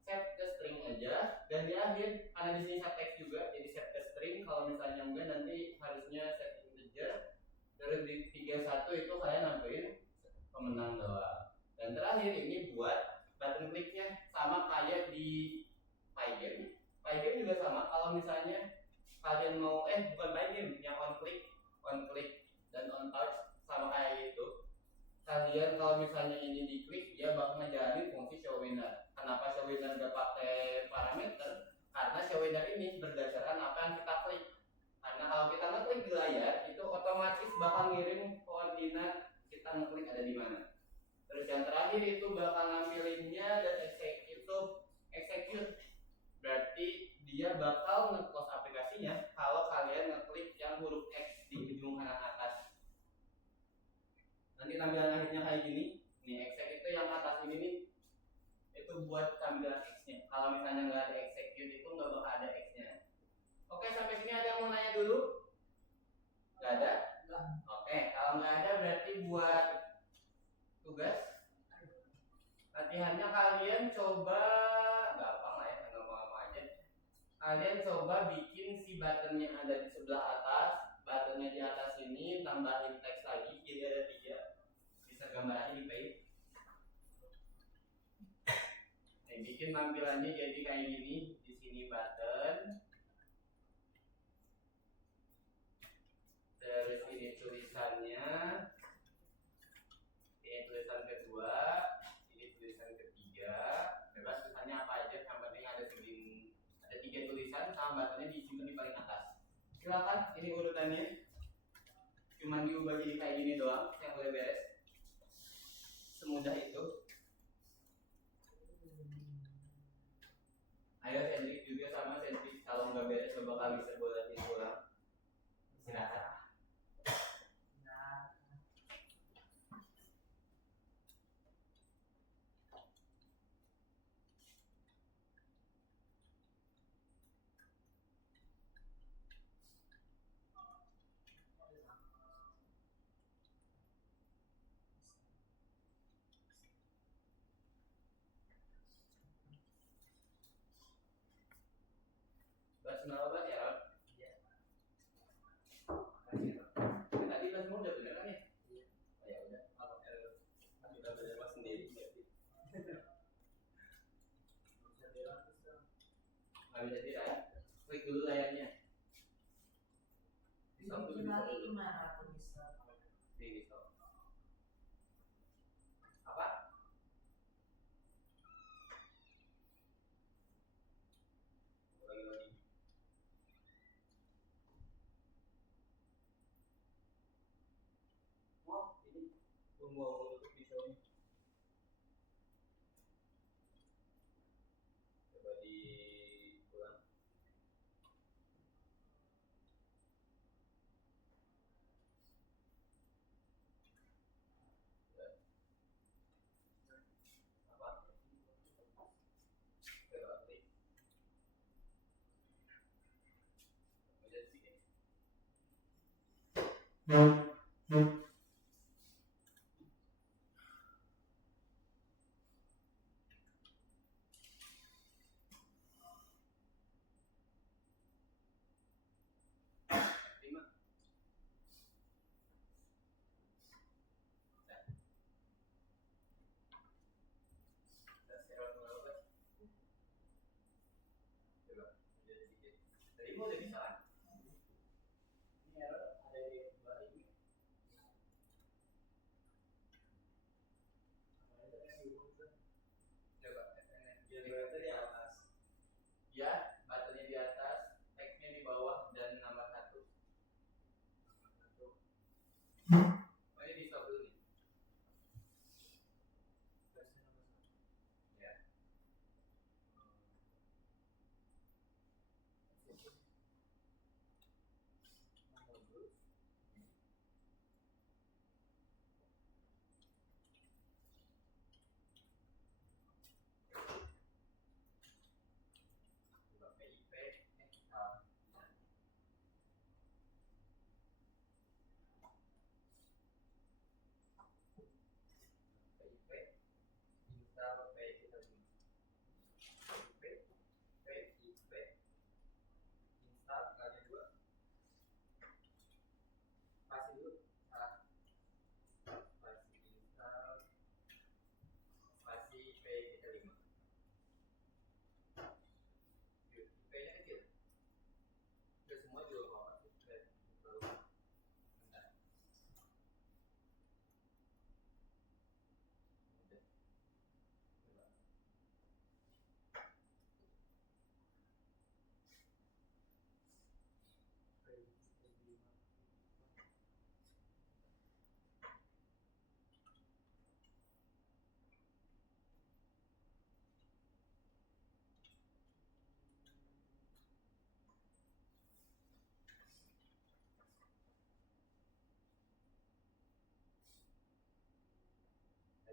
set ke string aja, dan di akhir karena di sini set text juga, jadi set ke string. Kalau misalnya enggak nanti harusnya set integer. Terus di 31 itu kalian nampilin pemenang doang. Dan terakhir ini buat button kliknya sama kayak di Pygame. Pygame juga sama. Kalau misalnya kalian mau bukan Pygame, yang on click dan on touch sama kayak gitu. Kalian kalau misalnya ini diklik, dia bakal ngejalanin fungsi show winner. Kenapa show winner gak pakai parameter? Karena show winner ini berdasarkan apa yang kita klik. Karena kalau kita ngeklik di layar, itu otomatis bakal ngirim koordinat kita ngeklik ada di mana. Terus yang terakhir itu bakal ngambilinnya dan execute. Berarti dia bakal nge-close aplikasinya kalau kalian ngeklik yang huruf X di ujung kanan atas. Nanti tampilan akhirnya kayak gini. Nih execute itu yang atas ini nih, itu buat tampilan X-nya. Kalau misalnya nggak ada execute itu nggak bakal ada X-nya. Oke, sampai sini ada yang mau nanya dulu? Nggak ada? Oke, kalau nggak ada berarti buat tugas latihannya kalian coba gampang lah ya, gampang-gampang aja. Kalian coba bikin si buttonnya ada di sebelah atas, buttonnya di atas ini, tambahin teks lagi, jadi ada 3. Bisa gambar aja di paint. Bikin tampilannya jadi kayak gini. Di sini button, terus ini tulisannya, ini tulisan kedua, ini tulisan ketiga. Bebas tulisannya apa aja, yang penting ada 3 tulisan sama buttonnya disimpan di paling atas. Silakan, ini urutannya. Cuman diubah jadi kayak gini doang, yang boleh beres. Semudah itu. Ayo Hendrik juga sama Hendrik, kalau nggak beres lo bakal bisa buatin pulang. Silakan. Kenapa Bas ya? Iya. Tadi Basmu udah bener kan ya? Iya. Oh ya udah. Kalau error kan udah bener Mas sendiri berarti. Nggak bisa tirai. Klik dulu layarnya. Stop dulu. Lagi gimana aku bisa? Di stop. Apa? Lagi. Tunggu aku tutup videonya. Coba diulang. Apa? Coba klik. Udah sedikit. Oh, ini di stop dulu nih. Ya. Coba PIP, salah. PIP, install PIP tadi. PIP, PIP, install kali dua. Spasi dulu, salah. Spasi install, spasi PIP 5. IP-nya kecil. Udah semua juga nggak apa-apa sih. Udah terlalu. Bentar. Udah. Coba.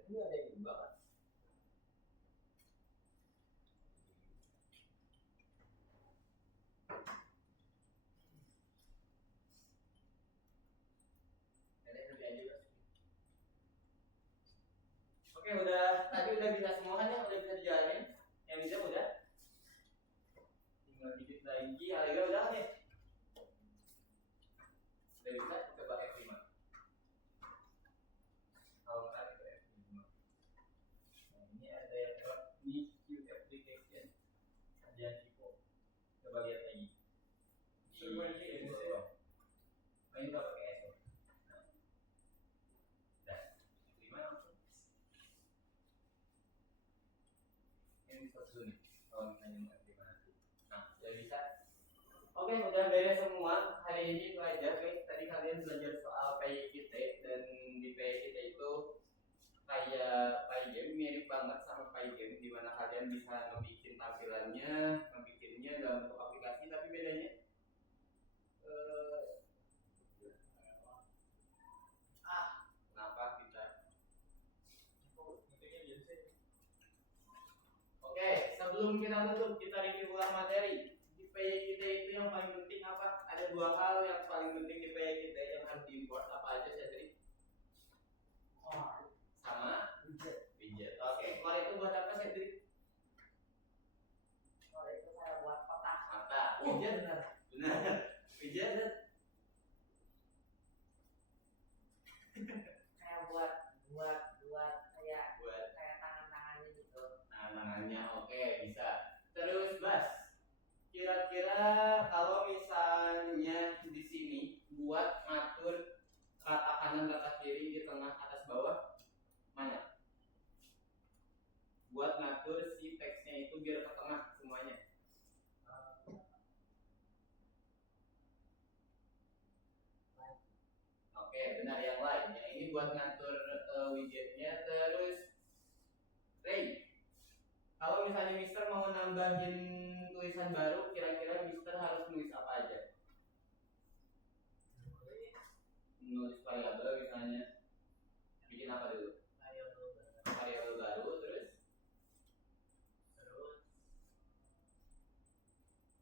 Tadi ada yang berubah kan? Ada yang kerjaan juga sih. Oke, tadi udah bisa semua kan ya, udah bisa dijalanin. Yang bisa udah. Tinggal dikit lagi, Alega udah kan ya? Udah bisa, coba F5. Kalau nggak itu F5. Nah, ini ada yang ini Q application. Ada yang tipo. Coba lihat lagi. Semua ini bawah. Oh, ini nggak pakai S ya? Dah, F5 langsung. Ini bisa dulu nih. Kalau misalnya mau F5 nanti. Nah, udah bisa. Oke, udah beres semua. Hari ini itu aja, guys. Tadi kalian belajar soal PYQT dan di PYQT itu kayak PyGame, mirip banget sama PyGame di mana kalian bisa ngebikin tampilannya, ngebikinnya dalam bentuk aplikasi, tapi bedanya kenapa kita? Oke, sebelum kita tutup, kita review ulang materi. Di PYQT itu yang paling penting apa? Ada dua hal yang paling penting di PYQT yang harus diimport. Apa aja, Cedric? Sama widget. Oke, core itu buat apa, Cedric? Kalau itu saya buat kotak. Mata. Widget benar. Benar. Widget Kayak buat kayak tangan-tangannya gitu. tangannya. Oke, bisa. Terus Bas, kira-kira kalau misalnya di sini buat ngatur rata kanan rata kiri di tengah atas bawah mana? Buat ngatur si teksnya itu biar ke tengah semuanya. Oke, benar, yang lain. Yang ini buat ngatur widgetnya. Terus Ray, kalau misalnya Mister mau nambahin tulisan baru, kira-kira Mister harus nulis apa aja? Nulis variabel misalnya. Bikin apa dulu? Variabel baru, terus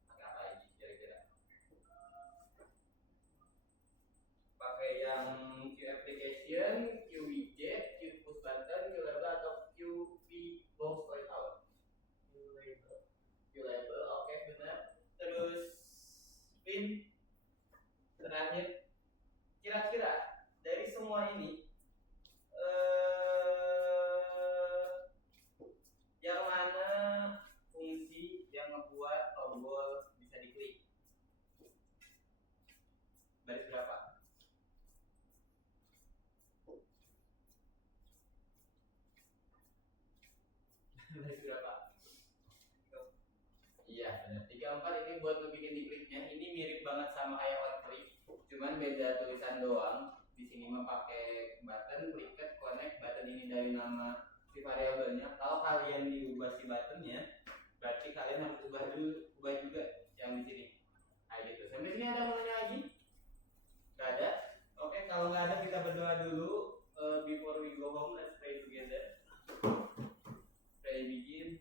pakai apa lagi kira-kira? Pakai yang Q application, Q widget, Q push button, Q label atau Q box layout? Q label, oke, benar. Terus pin terakhir, kira-kira dari semua ini yang mana fungsi yang ngebuat tombol bisa diklik? Baris berapa? Baris berapa? Iya, benar. 34 ini buat ngebikin dikliknya. Ini mirip banget pakai button, click, connect button ini dari nama si variabelnya. Kalau kalian diubah si buttonnya, berarti kalian harus ubah juga yang di sini. Nah gitu. Sampai sini ada mau nanya lagi? Gak ada? Oke, kalau nggak ada kita berdoa dulu. Before we go home, let's pray together. Pray begin.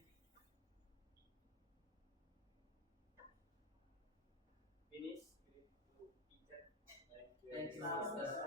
Finish. Thank you, Master.